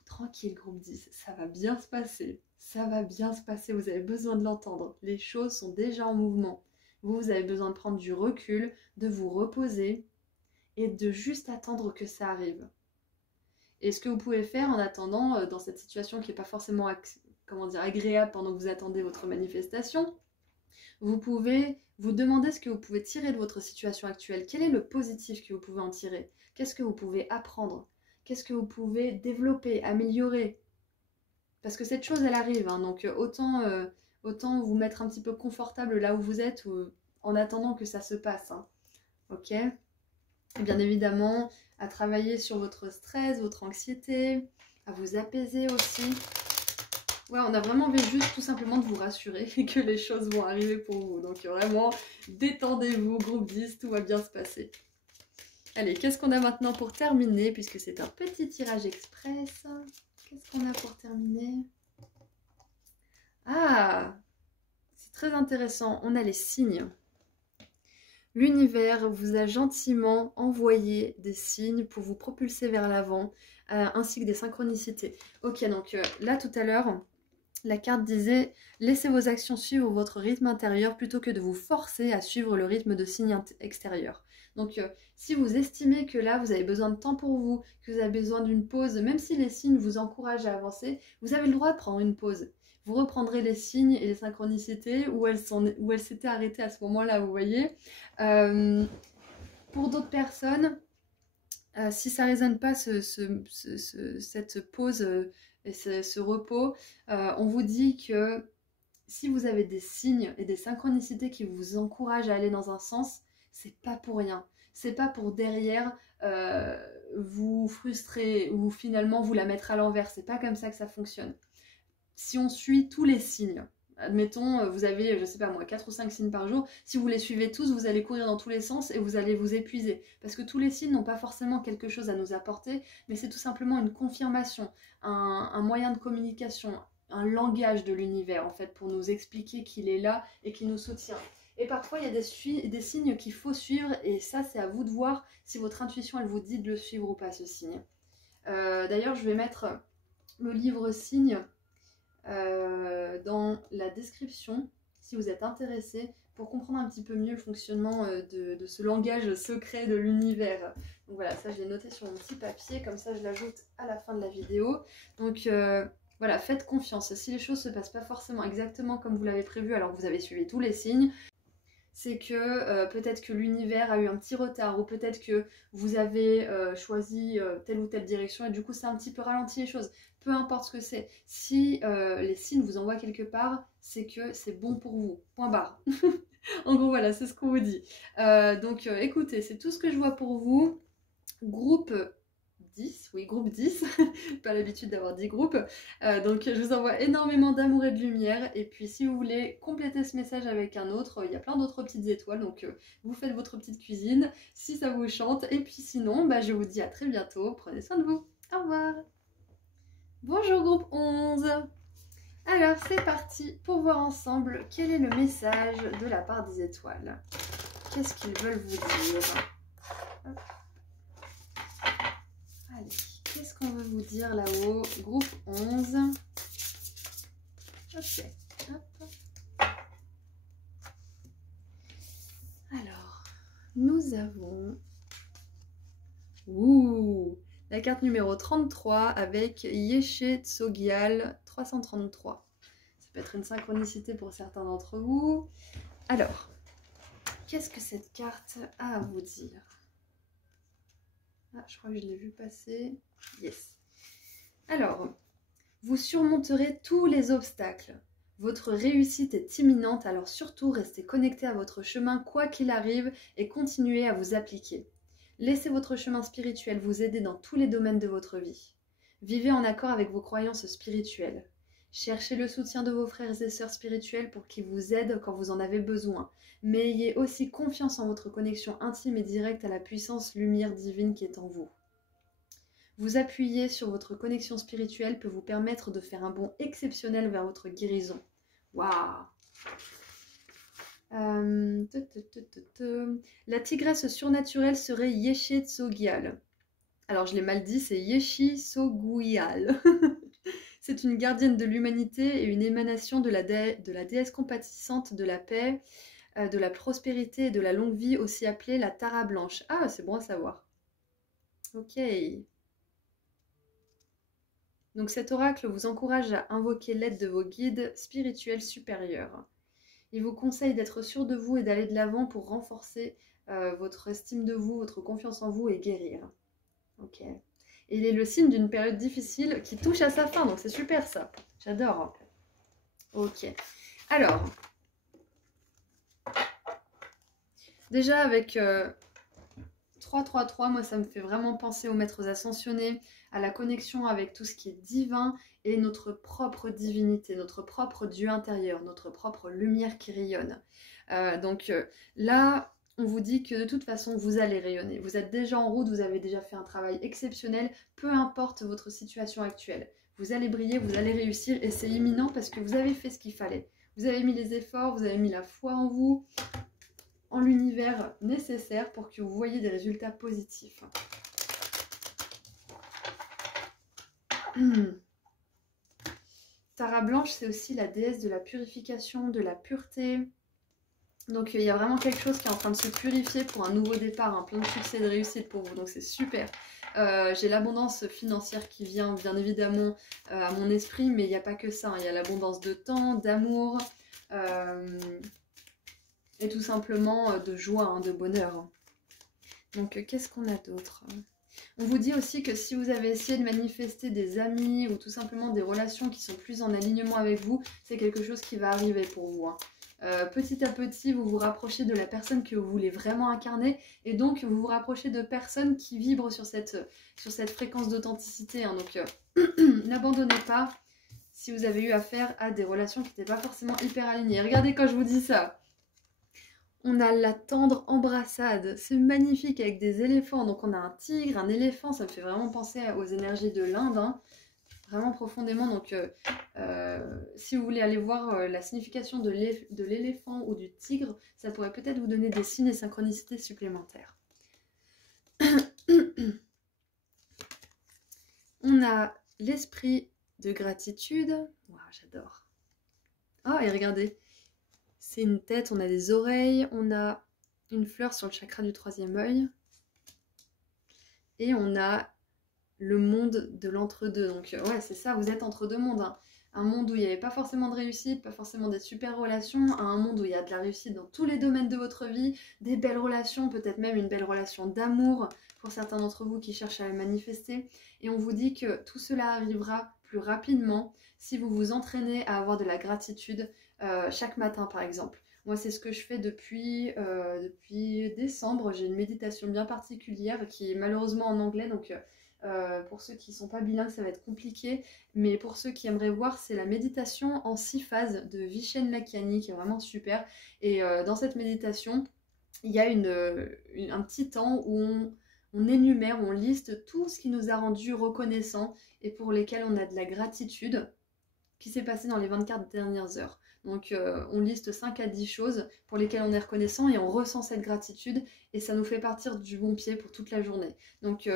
tranquille groupe 10, ça va bien se passer. Ça va bien se passer, vous avez besoin de l'entendre. Les choses sont déjà en mouvement. Vous avez besoin de prendre du recul, de vous reposer et de juste attendre que ça arrive. Et ce que vous pouvez faire en attendant, dans cette situation qui n'est pas forcément agréable pendant que vous attendez votre manifestation, vous pouvez vous demander ce que vous pouvez tirer de votre situation actuelle. Quel est le positif que vous pouvez en tirer? Qu'est-ce que vous pouvez apprendre? Qu'est-ce que vous pouvez développer, améliorer? Parce que cette chose, elle arrive, hein, donc autant vous mettre un petit peu confortable là où vous êtes en attendant que ça se passe. Hein. Ok? Et bien évidemment, à travailler sur votre stress, votre anxiété, à vous apaiser aussi. Ouais, on a vraiment envie juste tout simplement de vous rassurer que les choses vont arriver pour vous. Donc vraiment, détendez-vous, groupe 10, tout va bien se passer. Allez, qu'est-ce qu'on a maintenant pour terminer, puisque c'est un petit tirage express. Qu'est-ce qu'on a pour terminer? Ah, c'est très intéressant, on a les signes. L'univers vous a gentiment envoyé des signes pour vous propulser vers l'avant, ainsi que des synchronicités. Ok, donc là tout à l'heure, la carte disait « Laissez vos actions suivre votre rythme intérieur plutôt que de vous forcer à suivre le rythme de signes extérieurs. » Donc si vous estimez que là vous avez besoin de temps pour vous, que vous avez besoin d'une pause, même si les signes vous encouragent à avancer, vous avez le droit de prendre une pause. Vous reprendrez les signes et les synchronicités où elles s'étaient arrêtées à ce moment-là, vous voyez. Pour d'autres personnes, si ça ne résonne pas cette pause et ce repos, on vous dit que si vous avez des signes et des synchronicités qui vous encouragent à aller dans un sens, c'est pas pour rien. C'est pas pour derrière vous frustrer ou finalement vous la mettre à l'envers. C'est pas comme ça que ça fonctionne. Si on suit tous les signes, admettons, vous avez, je sais pas moi, 4 ou 5 signes par jour, si vous les suivez tous, vous allez courir dans tous les sens et vous allez vous épuiser. Parce que tous les signes n'ont pas forcément quelque chose à nous apporter, mais c'est tout simplement une confirmation, un moyen de communication, un langage de l'univers, en fait, pour nous expliquer qu'il est là et qu'il nous soutient. Et parfois, il y a des signes qu'il faut suivre, et ça, c'est à vous de voir si votre intuition, elle vous dit de le suivre ou pas, ce signe. D'ailleurs, je vais mettre le livre signe dans la description, si vous êtes intéressé, pour comprendre un petit peu mieux le fonctionnement de ce langage secret de l'univers. Donc voilà, ça je l'ai noté sur mon petit papier, comme ça je l'ajoute à la fin de la vidéo. Donc voilà, faites confiance. Si les choses ne se passent pas forcément exactement comme vous l'avez prévu, alors que vous avez suivi tous les signes, c'est que peut-être que l'univers a eu un petit retard, ou peut-être que vous avez choisi telle ou telle direction et du coup ça a un petit peu ralenti les choses. Peu importe ce que c'est, si les signes vous envoient quelque part, c'est que c'est bon pour vous, point barre. En gros voilà, c'est ce qu'on vous dit. Donc écoutez, c'est tout ce que je vois pour vous. Groupe 10, oui, groupe 10, pas l'habitude d'avoir 10 groupes. Donc je vous envoie énormément d'amour et de lumière. Et puis si vous voulez compléter ce message avec un autre, il y a plein d'autres petites étoiles. Donc vous faites votre petite cuisine si ça vous chante. Et puis sinon, bah, je vous dis à très bientôt. Prenez soin de vous. Au revoir. Bonjour groupe 11. Alors c'est parti pour voir ensemble quel est le message de la part des étoiles. Qu'est-ce qu'ils veulent vous dire? Hop. Allez, qu'est-ce qu'on veut vous dire là-haut? Groupe 11. Ok, hop. Alors, nous avons... Ouh, la carte numéro 33 avec Yeshe Tsogyal 333. Ça peut être une synchronicité pour certains d'entre vous. Alors, qu'est-ce que cette carte a à vous dire? Ah, je crois que je l'ai vu passer. Yes. Alors, vous surmonterez tous les obstacles. Votre réussite est imminente, alors surtout restez connecté à votre chemin quoi qu'il arrive et continuez à vous appliquer. Laissez votre chemin spirituel vous aider dans tous les domaines de votre vie. Vivez en accord avec vos croyances spirituelles. Cherchez le soutien de vos frères et sœurs spirituels pour qu'ils vous aident quand vous en avez besoin. Mais ayez aussi confiance en votre connexion intime et directe à la puissance lumière divine qui est en vous. Vous appuyer sur votre connexion spirituelle peut vous permettre de faire un bond exceptionnel vers votre guérison. Waouh! La tigresse surnaturelle serait Yeshe Tsogyal. Alors je l'ai mal dit, c'est Yeshi Sogyal. C'est une gardienne de l'humanité et une émanation de la déesse compatissante de la paix, de la prospérité et de la longue vie, aussi appelée la Tara Blanche. Ah, c'est bon à savoir. Ok. Donc cet oracle vous encourage à invoquer l'aide de vos guides spirituels supérieurs. Il vous conseille d'être sûr de vous et d'aller de l'avant pour renforcer votre estime de vous, votre confiance en vous et guérir. Ok. Et il est le signe d'une période difficile qui touche à sa fin, donc c'est super ça. J'adore. Ok. Alors, déjà avec 333, moi ça me fait vraiment penser aux maîtres ascensionnés, à la connexion avec tout ce qui est divin et notre propre divinité, notre propre Dieu intérieur, notre propre lumière qui rayonne. Donc là, on vous dit que de toute façon, vous allez rayonner. Vous êtes déjà en route, vous avez déjà fait un travail exceptionnel, peu importe votre situation actuelle. Vous allez briller, vous allez réussir et c'est imminent parce que vous avez fait ce qu'il fallait. Vous avez mis les efforts, vous avez mis la foi en vous, en l'univers nécessaire pour que vous voyez des résultats positifs. Tara Blanche, c'est aussi la déesse de la purification, de la pureté. Donc il y a vraiment quelque chose qui est en train de se purifier pour un nouveau départ, un plein de succès et de réussite pour vous, donc c'est super. J'ai l'abondance financière qui vient bien évidemment à mon esprit, mais il n'y a pas que ça, hein. Il y a l'abondance de temps, d'amour, et tout simplement de joie, hein, de bonheur. Donc qu'est-ce qu'on a d'autre? On vous dit aussi que si vous avez essayé de manifester des amis ou tout simplement des relations qui sont plus en alignement avec vous, c'est quelque chose qui va arriver pour vous, hein. Petit à petit, vous vous rapprochez de la personne que vous voulez vraiment incarner et donc vous vous rapprochez de personnes qui vibrent sur cette fréquence d'authenticité, hein. Donc n'abandonnez pas si vous avez eu affaire à des relations qui n'étaient pas forcément hyper alignées. Regardez quand je vous dis ça. On a la tendre embrassade, c'est magnifique avec des éléphants. Donc on a un tigre, un éléphant, ça me fait vraiment penser aux énergies de l'Inde, hein. vraiment profondément. Donc, si vous voulez aller voir la signification de l'éléphant ou du tigre, ça pourrait peut-être vous donner des signes et synchronicités supplémentaires. On a l'esprit de gratitude. Waouh, j'adore. Ah, et regardez, c'est une tête, on a des oreilles, on a une fleur sur le chakra du 3e œil. Et on a le monde de l'entre-deux. Donc ouais, c'est ça, vous êtes entre deux mondes. Hein. Un monde où il n'y avait pas forcément de réussite, pas forcément des super relations, à un monde où il y a de la réussite dans tous les domaines de votre vie, des belles relations, peut-être même une belle relation d'amour pour certains d'entre vous qui cherchent à le manifester. Et on vous dit que tout cela arrivera plus rapidement si vous vous entraînez à avoir de la gratitude chaque matin par exemple. Moi, c'est ce que je fais depuis décembre. J'ai une méditation bien particulière qui est malheureusement en anglais, donc pour ceux qui ne sont pas bilingues, ça va être compliqué. Mais pour ceux qui aimeraient voir, c'est la méditation en 6 phases de Vishen Lakhiani, qui est vraiment super. Et dans cette méditation, il y a un petit temps où on énumère, on liste tout ce qui nous a rendus reconnaissants et pour lesquels on a de la gratitude qui s'est passé dans les 24 dernières heures. Donc on liste 5 à 10 choses pour lesquelles on est reconnaissant et on ressent cette gratitude et ça nous fait partir du bon pied pour toute la journée. Donc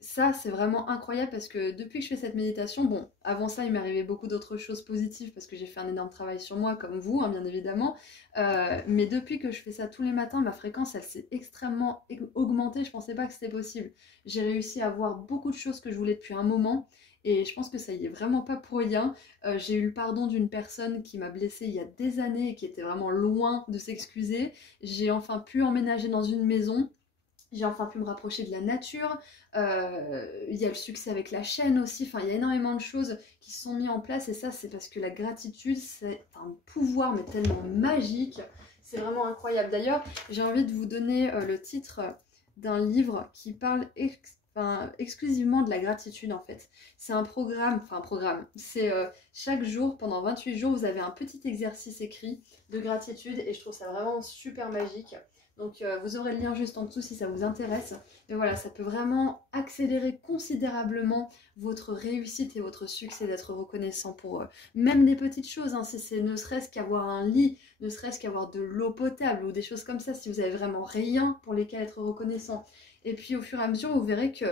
ça c'est vraiment incroyable parce que depuis que je fais cette méditation, bon avant ça il m'est arrivé beaucoup d'autres choses positives parce que j'ai fait un énorme travail sur moi comme vous hein, bien évidemment, mais depuis que je fais ça tous les matins, ma fréquence elle s'est extrêmement augmentée, je pensais pas que c'était possible. J'ai réussi à voir beaucoup de choses que je voulais depuis un moment. Et je pense que ça y est vraiment pas pour rien. J'ai eu le pardon d'une personne qui m'a blessée il y a des années et qui était vraiment loin de s'excuser. J'ai enfin pu emménager dans une maison. J'ai enfin pu me rapprocher de la nature. Il y a le succès avec la chaîne aussi. Enfin, il y a énormément de choses qui se sont mises en place. Et ça, c'est parce que la gratitude, c'est un pouvoir mais tellement magique. C'est vraiment incroyable. D'ailleurs, j'ai envie de vous donner le titre d'un livre qui parle exclusivement de la gratitude en fait. C'est un programme, c'est chaque jour, pendant 28 jours, vous avez un petit exercice écrit de gratitude et je trouve ça vraiment super magique. Donc vous aurez le lien juste en dessous si ça vous intéresse. Mais voilà, ça peut vraiment accélérer considérablement votre réussite et votre succès d'être reconnaissant pour même des petites choses. Hein, si c'est ne serait-ce qu'avoir un lit, ne serait-ce qu'avoir de l'eau potable ou des choses comme ça, si vous avez vraiment rien pour lesquelles être reconnaissant. Et puis au fur et à mesure, vous verrez que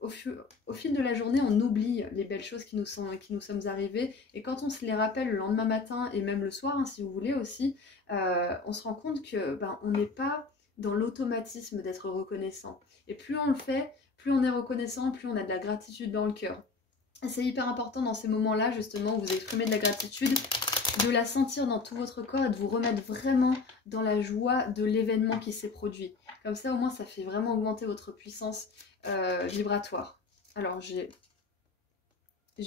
au fil de la journée, on oublie les belles choses qui nous sommes arrivées. Et quand on se les rappelle le lendemain matin et même le soir, hein, si vous voulez aussi, on se rend compte que on n'est pas dans l'automatisme d'être reconnaissant. Et plus on le fait, plus on est reconnaissant, plus on a de la gratitude dans le cœur. C'est hyper important dans ces moments-là, justement, où vous exprimez de la gratitude, de la sentir dans tout votre corps et de vous remettre vraiment dans la joie de l'événement qui s'est produit. Comme ça, au moins, ça fait vraiment augmenter votre puissance vibratoire. Alors, j'ai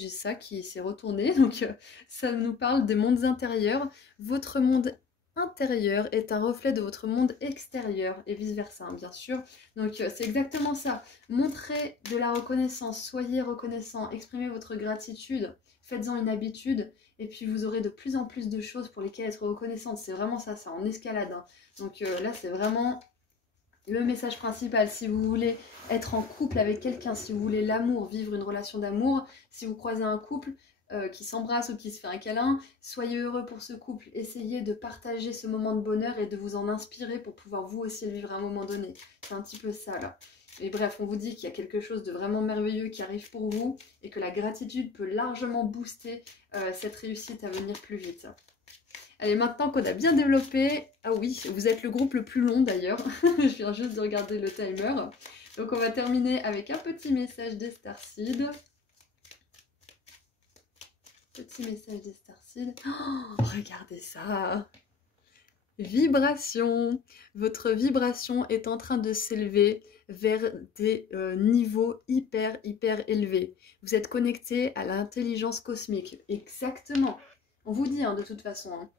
ça qui s'est retourné, donc ça nous parle des mondes intérieurs. Votre monde intérieur est un reflet de votre monde extérieur et vice-versa, hein, bien sûr. Donc c'est exactement ça. Montrez de la reconnaissance, soyez reconnaissant, exprimez votre gratitude, faites-en une habitude et puis vous aurez de plus en plus de choses pour lesquelles être reconnaissante. C'est vraiment ça, ça en escalade. Hein. Donc là, c'est vraiment le message principal. Si vous voulez être en couple avec quelqu'un, si vous voulez l'amour, vivre une relation d'amour, si vous croisez un couple qui s'embrasse ou qui se fait un câlin, soyez heureux pour ce couple. Essayez de partager ce moment de bonheur et de vous en inspirer pour pouvoir vous aussi le vivre à un moment donné. C'est un petit peu ça là. Et bref, on vous dit qu'il y a quelque chose de vraiment merveilleux qui arrive pour vous et que la gratitude peut largement booster cette réussite à venir plus vite. Allez, maintenant qu'on a bien développé... Ah oui, vous êtes le groupe le plus long d'ailleurs. Je viens juste de regarder le timer. Donc on va terminer avec un petit message des Starseeds. Petit message des Starseeds. Oh, regardez ça. Vibration. Votre vibration est en train de s'élever vers des niveaux hyper élevés. Vous êtes connecté à l'intelligence cosmique. Exactement. On vous dit hein, de toute façon hein,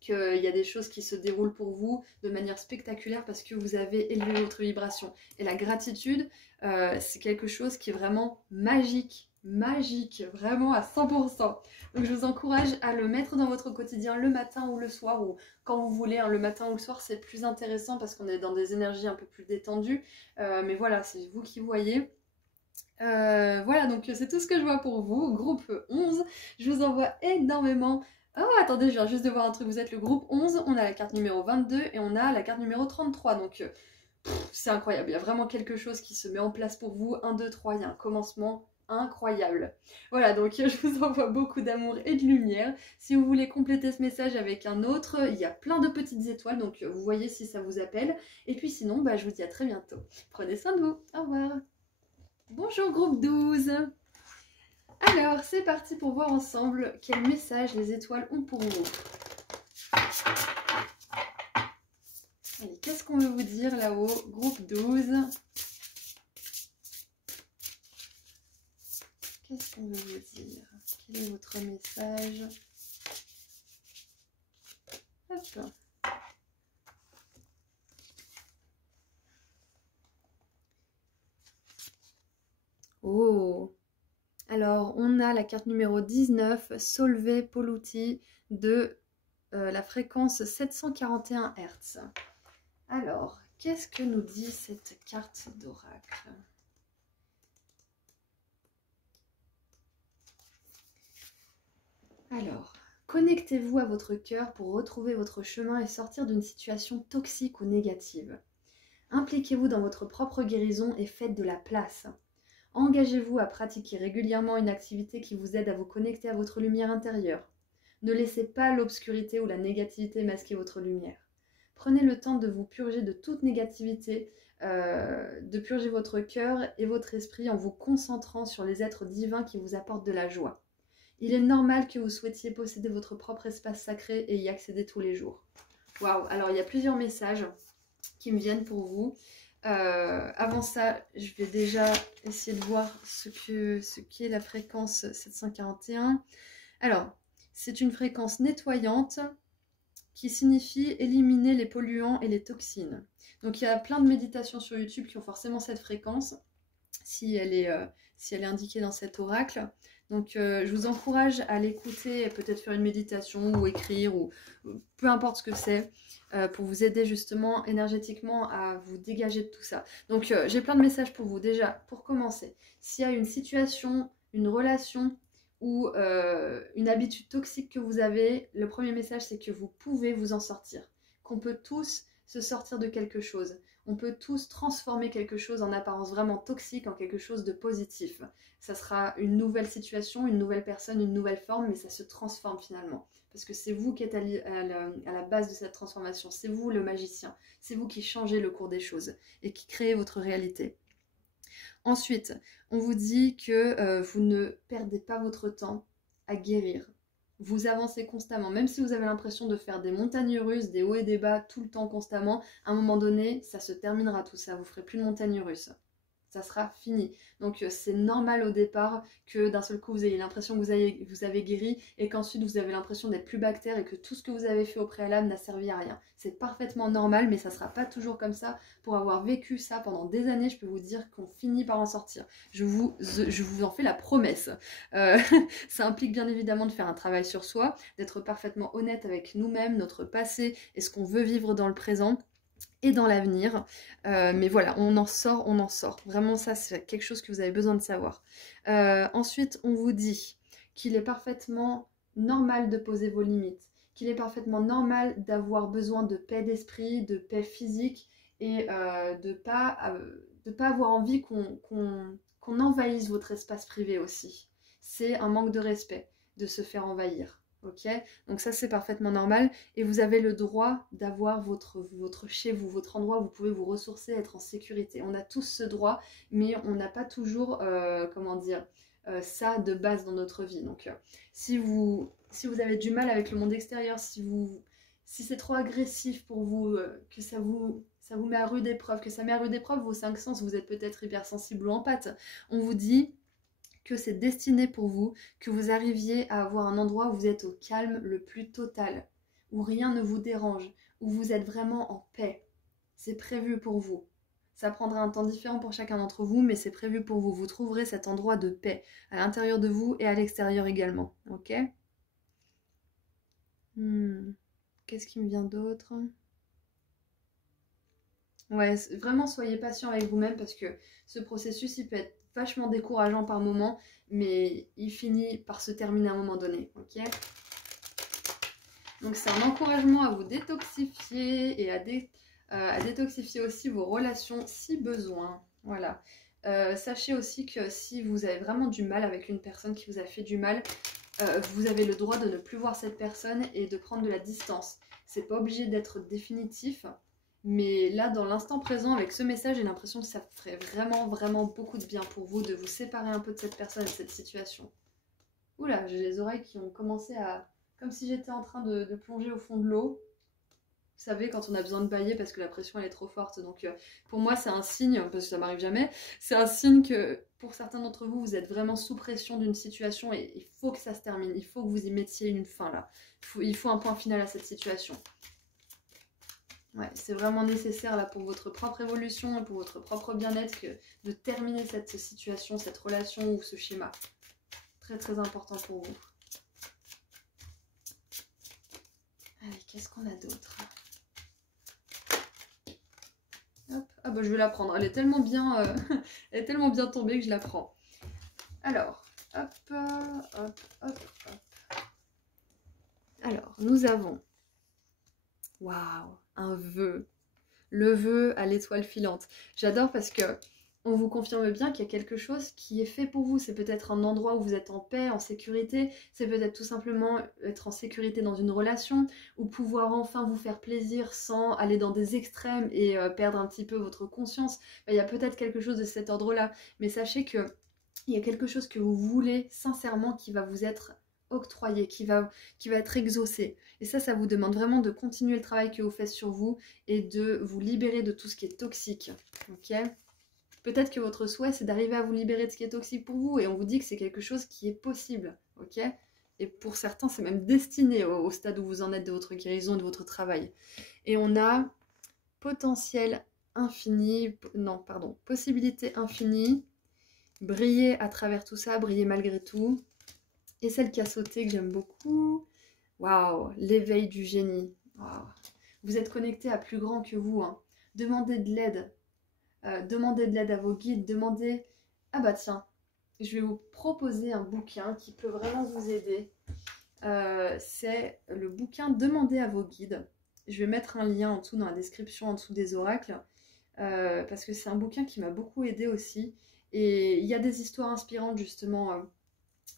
qu'il y a des choses qui se déroulent pour vous de manière spectaculaire parce que vous avez élevé votre vibration. Et la gratitude, c'est quelque chose qui est vraiment magique, vraiment à 100%. Donc je vous encourage à le mettre dans votre quotidien le matin ou le soir, ou quand vous voulez, hein, le matin ou le soir, c'est plus intéressant parce qu'on est dans des énergies un peu plus détendues. Mais voilà, c'est vous qui voyez. Voilà, donc c'est tout ce que je vois pour vous. Groupe 11, je vous envoie énormément. Oh, attendez, je viens juste de voir un truc. Vous êtes le groupe 11, on a la carte numéro 22 et on a la carte numéro 33. Donc, c'est incroyable. Il y a vraiment quelque chose qui se met en place pour vous. 1, 2, 3, il y a un commencement incroyable. Voilà, donc je vous envoie beaucoup d'amour et de lumière. Si vous voulez compléter ce message avec un autre, il y a plein de petites étoiles, donc vous voyez si ça vous appelle. Et puis sinon, je vous dis à très bientôt. Prenez soin de vous. Au revoir. Bonjour groupe 12. Alors, c'est parti pour voir ensemble quel message les étoiles ont pour vous. Allez, qu'est-ce qu'on veut vous dire là-haut, groupe 12? Qu'est-ce qu'on veut vous dire? Quel est votre message? Hop. Oh! Alors, on a la carte numéro 19, Solvay Polluti de la fréquence 741 Hz. Alors, qu'est-ce que nous dit cette carte d'oracle? Alors, connectez-vous à votre cœur pour retrouver votre chemin et sortir d'une situation toxique ou négative. Impliquez-vous dans votre propre guérison et faites de la place. Engagez-vous à pratiquer régulièrement une activité qui vous aide à vous connecter à votre lumière intérieure. Ne laissez pas l'obscurité ou la négativité masquer votre lumière. Prenez le temps de vous purger de toute négativité, de purger votre cœur et votre esprit en vous concentrant sur les êtres divins qui vous apportent de la joie. Il est normal que vous souhaitiez posséder votre propre espace sacré et y accéder tous les jours. Waouh! Alors, il y a plusieurs messages qui me viennent pour vous. Avant ça, je vais déjà essayer de voir ce qu'est la fréquence 741. Alors, c'est une fréquence nettoyante qui signifie éliminer les polluants et les toxines. Donc, il y a plein de méditations sur YouTube qui ont forcément cette fréquence, si elle est indiquée dans cet oracle. Donc, je vous encourage à l'écouter et peut-être faire une méditation ou écrire ou peu importe ce que c'est pour vous aider justement énergétiquement à vous dégager de tout ça. Donc, j'ai plein de messages pour vous. Déjà, pour commencer, s'il y a une situation, une relation ou une habitude toxique que vous avez, le premier message, c'est que vous pouvez vous en sortir. Qu'on peut tous se sortir de quelque chose. On peut tous transformer quelque chose en apparence vraiment toxique en quelque chose de positif. Ça sera une nouvelle situation, une nouvelle personne, une nouvelle forme, mais ça se transforme finalement. Parce que c'est vous qui êtes à la base de cette transformation. C'est vous le magicien. C'est vous qui changez le cours des choses et qui créez votre réalité. Ensuite, on vous dit que vous ne perdez pas votre temps à guérir. Vous avancez constamment, même si vous avez l'impression de faire des montagnes russes, des hauts et des bas tout le temps constamment, à un moment donné, ça se terminera tout ça, vous ne ferez plus de montagnes russes. Ça sera fini. Donc c'est normal au départ que d'un seul coup vous ayez l'impression que vous avez guéri et qu'ensuite vous avez l'impression d'être plus bactère et que tout ce que vous avez fait au préalable n'a servi à rien. C'est parfaitement normal, mais ça ne sera pas toujours comme ça. Pour avoir vécu ça pendant des années, je peux vous dire qu'on finit par en sortir. Je vous en fais la promesse. Ça implique bien évidemment de faire un travail sur soi, d'être parfaitement honnête avec nous-mêmes, notre passé et ce qu'on veut vivre dans le présent et dans l'avenir. Mais voilà, on en sort, on en sort. Vraiment, ça, c'est quelque chose que vous avez besoin de savoir. Ensuite, on vous dit qu'il est parfaitement normal de poser vos limites, qu'il est parfaitement normal d'avoir besoin de paix d'esprit, de paix physique et de pas avoir envie qu'on envahisse votre espace privé aussi. C'est un manque de respect de se faire envahir. Ok, donc ça c'est parfaitement normal et vous avez le droit d'avoir votre chez vous, votre endroit où vous pouvez vous ressourcer, être en sécurité. On a tous ce droit, mais on n'a pas toujours, ça de base dans notre vie. Donc si vous avez du mal avec le monde extérieur, si c'est trop agressif pour vous, que ça vous met à rude épreuve, que ça met à rude épreuve vos 5 sens, vous êtes peut-être hypersensible ou empathe, on vous dit que c'est destiné pour vous, que vous arriviez à avoir un endroit où vous êtes au calme le plus total, où rien ne vous dérange, où vous êtes vraiment en paix. C'est prévu pour vous. Ça prendra un temps différent pour chacun d'entre vous, mais c'est prévu pour vous. Vous trouverez cet endroit de paix à l'intérieur de vous et à l'extérieur également. Ok ? Qu'est-ce qui me vient d'autre ? Ouais, vraiment soyez patient avec vous-même parce que ce processus il peut être vachement décourageant par moment, mais il finit par se terminer à un moment donné, ok? Donc c'est un encouragement à vous détoxifier et à détoxifier aussi vos relations si besoin. Voilà. Sachez aussi que si vous avez vraiment du mal avec une personne qui vous a fait du mal, vous avez le droit de ne plus voir cette personne et de prendre de la distance. C'est pas obligé d'être définitif, mais là, dans l'instant présent, avec ce message, j'ai l'impression que ça ferait vraiment, vraiment beaucoup de bien pour vous de vous séparer un peu de cette personne et de cette situation. Oula, j'ai les oreilles qui ont commencé à... Comme si j'étais en train de plonger au fond de l'eau. Vous savez, quand on a besoin de bailler parce que la pression elle est trop forte. Donc pour moi, c'est un signe, parce que ça m'arrive jamais, c'est un signe que pour certains d'entre vous, vous êtes vraiment sous pression d'une situation et il faut que ça se termine. Il faut que vous y mettiez une fin là. Il faut un point final à cette situation. Ouais, c'est vraiment nécessaire là pour votre propre évolution et pour votre propre bien-être de terminer cette situation, cette relation ou ce schéma. Très très important pour vous. Allez, qu'est-ce qu'on a d'autre? Hop. Ah bah je vais la prendre, elle est tellement bien, elle est tellement bien tombée que je la prends. Alors, hop, hop, hop, hop. Alors, nous avons, waouh, un vœu. Le vœu à l'étoile filante. J'adore parce que on vous confirme bien qu'il y a quelque chose qui est fait pour vous. C'est peut-être un endroit où vous êtes en paix, en sécurité. C'est peut-être tout simplement être en sécurité dans une relation ou pouvoir enfin vous faire plaisir sans aller dans des extrêmes et perdre un petit peu votre conscience. Il y a peut-être quelque chose de cet ordre-là. Mais sachez que il y a quelque chose que vous voulez sincèrement qui va vous être octroyé, qui va être exaucé. Et ça vous demande vraiment de continuer le travail que vous faites sur vous et de vous libérer de tout ce qui est toxique. Ok ? Peut-être que votre souhait, c'est d'arriver à vous libérer de ce qui est toxique pour vous et on vous dit que c'est quelque chose qui est possible. Ok ? Et pour certains, c'est même destiné au stade où vous en êtes de votre guérison et de votre travail. Et on a potentiel infini, non, pardon, possibilité infinie, briller à travers tout ça, briller malgré tout. Et celle qui a sauté, que j'aime beaucoup, waouh, l'éveil du génie. Waouh. Vous êtes connecté à plus grand que vous. Hein. Demandez de l'aide. Demandez de l'aide à vos guides. Demandez... Ah bah tiens, je vais vous proposer un bouquin qui peut vraiment vous aider. C'est le bouquin Demandez à vos guides. Je vais mettre un lien en dessous dans la description, en dessous des oracles. Parce que c'est un bouquin qui m'a beaucoup aidé aussi. Et il y a des histoires inspirantes justement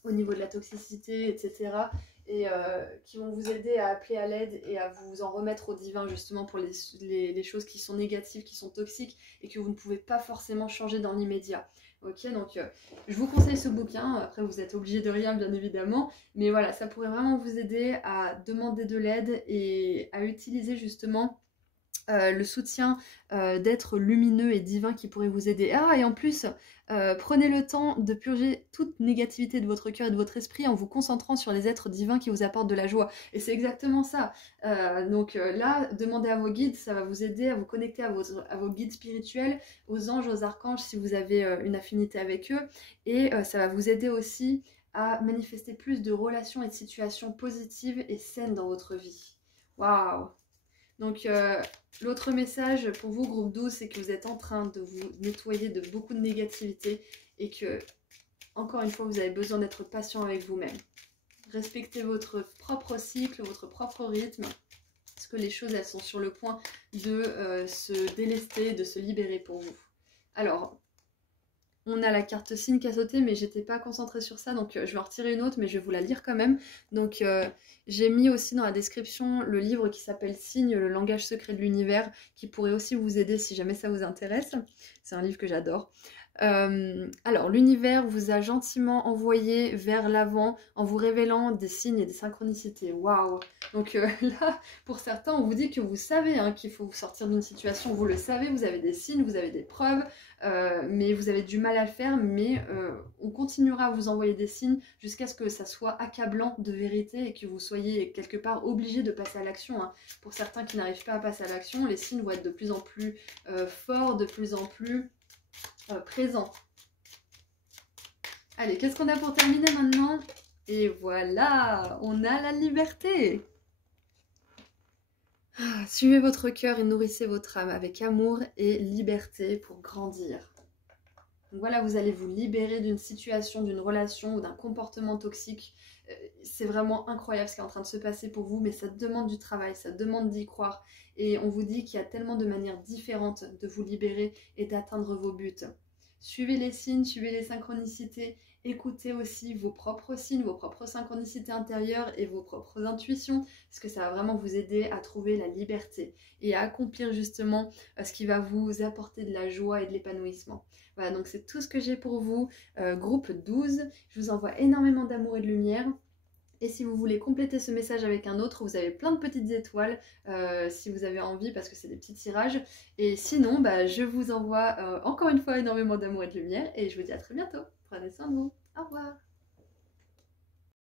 au niveau de la toxicité, etc. Et qui vont vous aider à appeler à l'aide et à vous en remettre au divin justement pour les choses qui sont négatives, qui sont toxiques et que vous ne pouvez pas forcément changer dans l'immédiat. Ok, donc je vous conseille ce bouquin, après vous êtes obligé de rien bien évidemment, mais voilà, ça pourrait vraiment vous aider à demander de l'aide et à utiliser justement le soutien d'êtres lumineux et divins qui pourraient vous aider. Ah, et en plus, prenez le temps de purger toute négativité de votre cœur et de votre esprit en vous concentrant sur les êtres divins qui vous apportent de la joie. Et c'est exactement ça. Donc là, demandez à vos guides, ça va vous aider à vous connecter à vos guides spirituels, aux anges, aux archanges si vous avez une affinité avec eux. Et ça va vous aider aussi à manifester plus de relations et de situations positives et saines dans votre vie. Waouh! Donc l'autre message pour vous, groupe 12, c'est que vous êtes en train de vous nettoyer de beaucoup de négativité et que, encore une fois, vous avez besoin d'être patient avec vous-même. Respectez votre propre cycle, votre propre rythme, parce que les choses, elles sont sur le point de se délester, de se libérer pour vous. Alors, on a la carte signe qui a sauté, mais j'étais pas concentrée sur ça, donc je vais en retirer une autre, mais je vais vous la lire quand même. Donc j'ai mis aussi dans la description le livre qui s'appelle Signe, le langage secret de l'univers, qui pourrait aussi vous aider si jamais ça vous intéresse. C'est un livre que j'adore. Alors, l'univers vous a gentiment envoyé vers l'avant en vous révélant des signes et des synchronicités. Waouh! Donc là, pour certains, on vous dit que vous savez hein, qu'il faut vous sortir d'une situation. Vous le savez, vous avez des signes, vous avez des preuves, mais vous avez du mal à le faire. Mais on continuera à vous envoyer des signes jusqu'à ce que ça soit accablant de vérité et que vous soyez quelque part obligé de passer à l'action. Hein. Pour certains qui n'arrivent pas à passer à l'action, les signes vont être de plus en plus forts, de plus en plus... présent. Allez, qu'est-ce qu'on a pour terminer maintenant? Et voilà, on a la liberté. Suivez votre cœur et nourrissez votre âme avec amour et liberté pour grandir. Donc voilà, vous allez vous libérer d'une situation, d'une relation ou d'un comportement toxique. C'est vraiment incroyable ce qui est en train de se passer pour vous, mais ça demande du travail, ça demande d'y croire. Et on vous dit qu'il y a tellement de manières différentes de vous libérer et d'atteindre vos buts. Suivez les signes, suivez les synchronicités, écoutez aussi vos propres signes, vos propres synchronicités intérieures et vos propres intuitions, parce que ça va vraiment vous aider à trouver la liberté et à accomplir justement ce qui va vous apporter de la joie et de l'épanouissement. Voilà, donc c'est tout ce que j'ai pour vous. Groupe 12, je vous envoie énormément d'amour et de lumière. Et si vous voulez compléter ce message avec un autre, vous avez plein de petites étoiles si vous avez envie parce que c'est des petits tirages. Et sinon, je vous envoie encore une fois énormément d'amour et de lumière et je vous dis à très bientôt. Prenez soin de vous. Au revoir.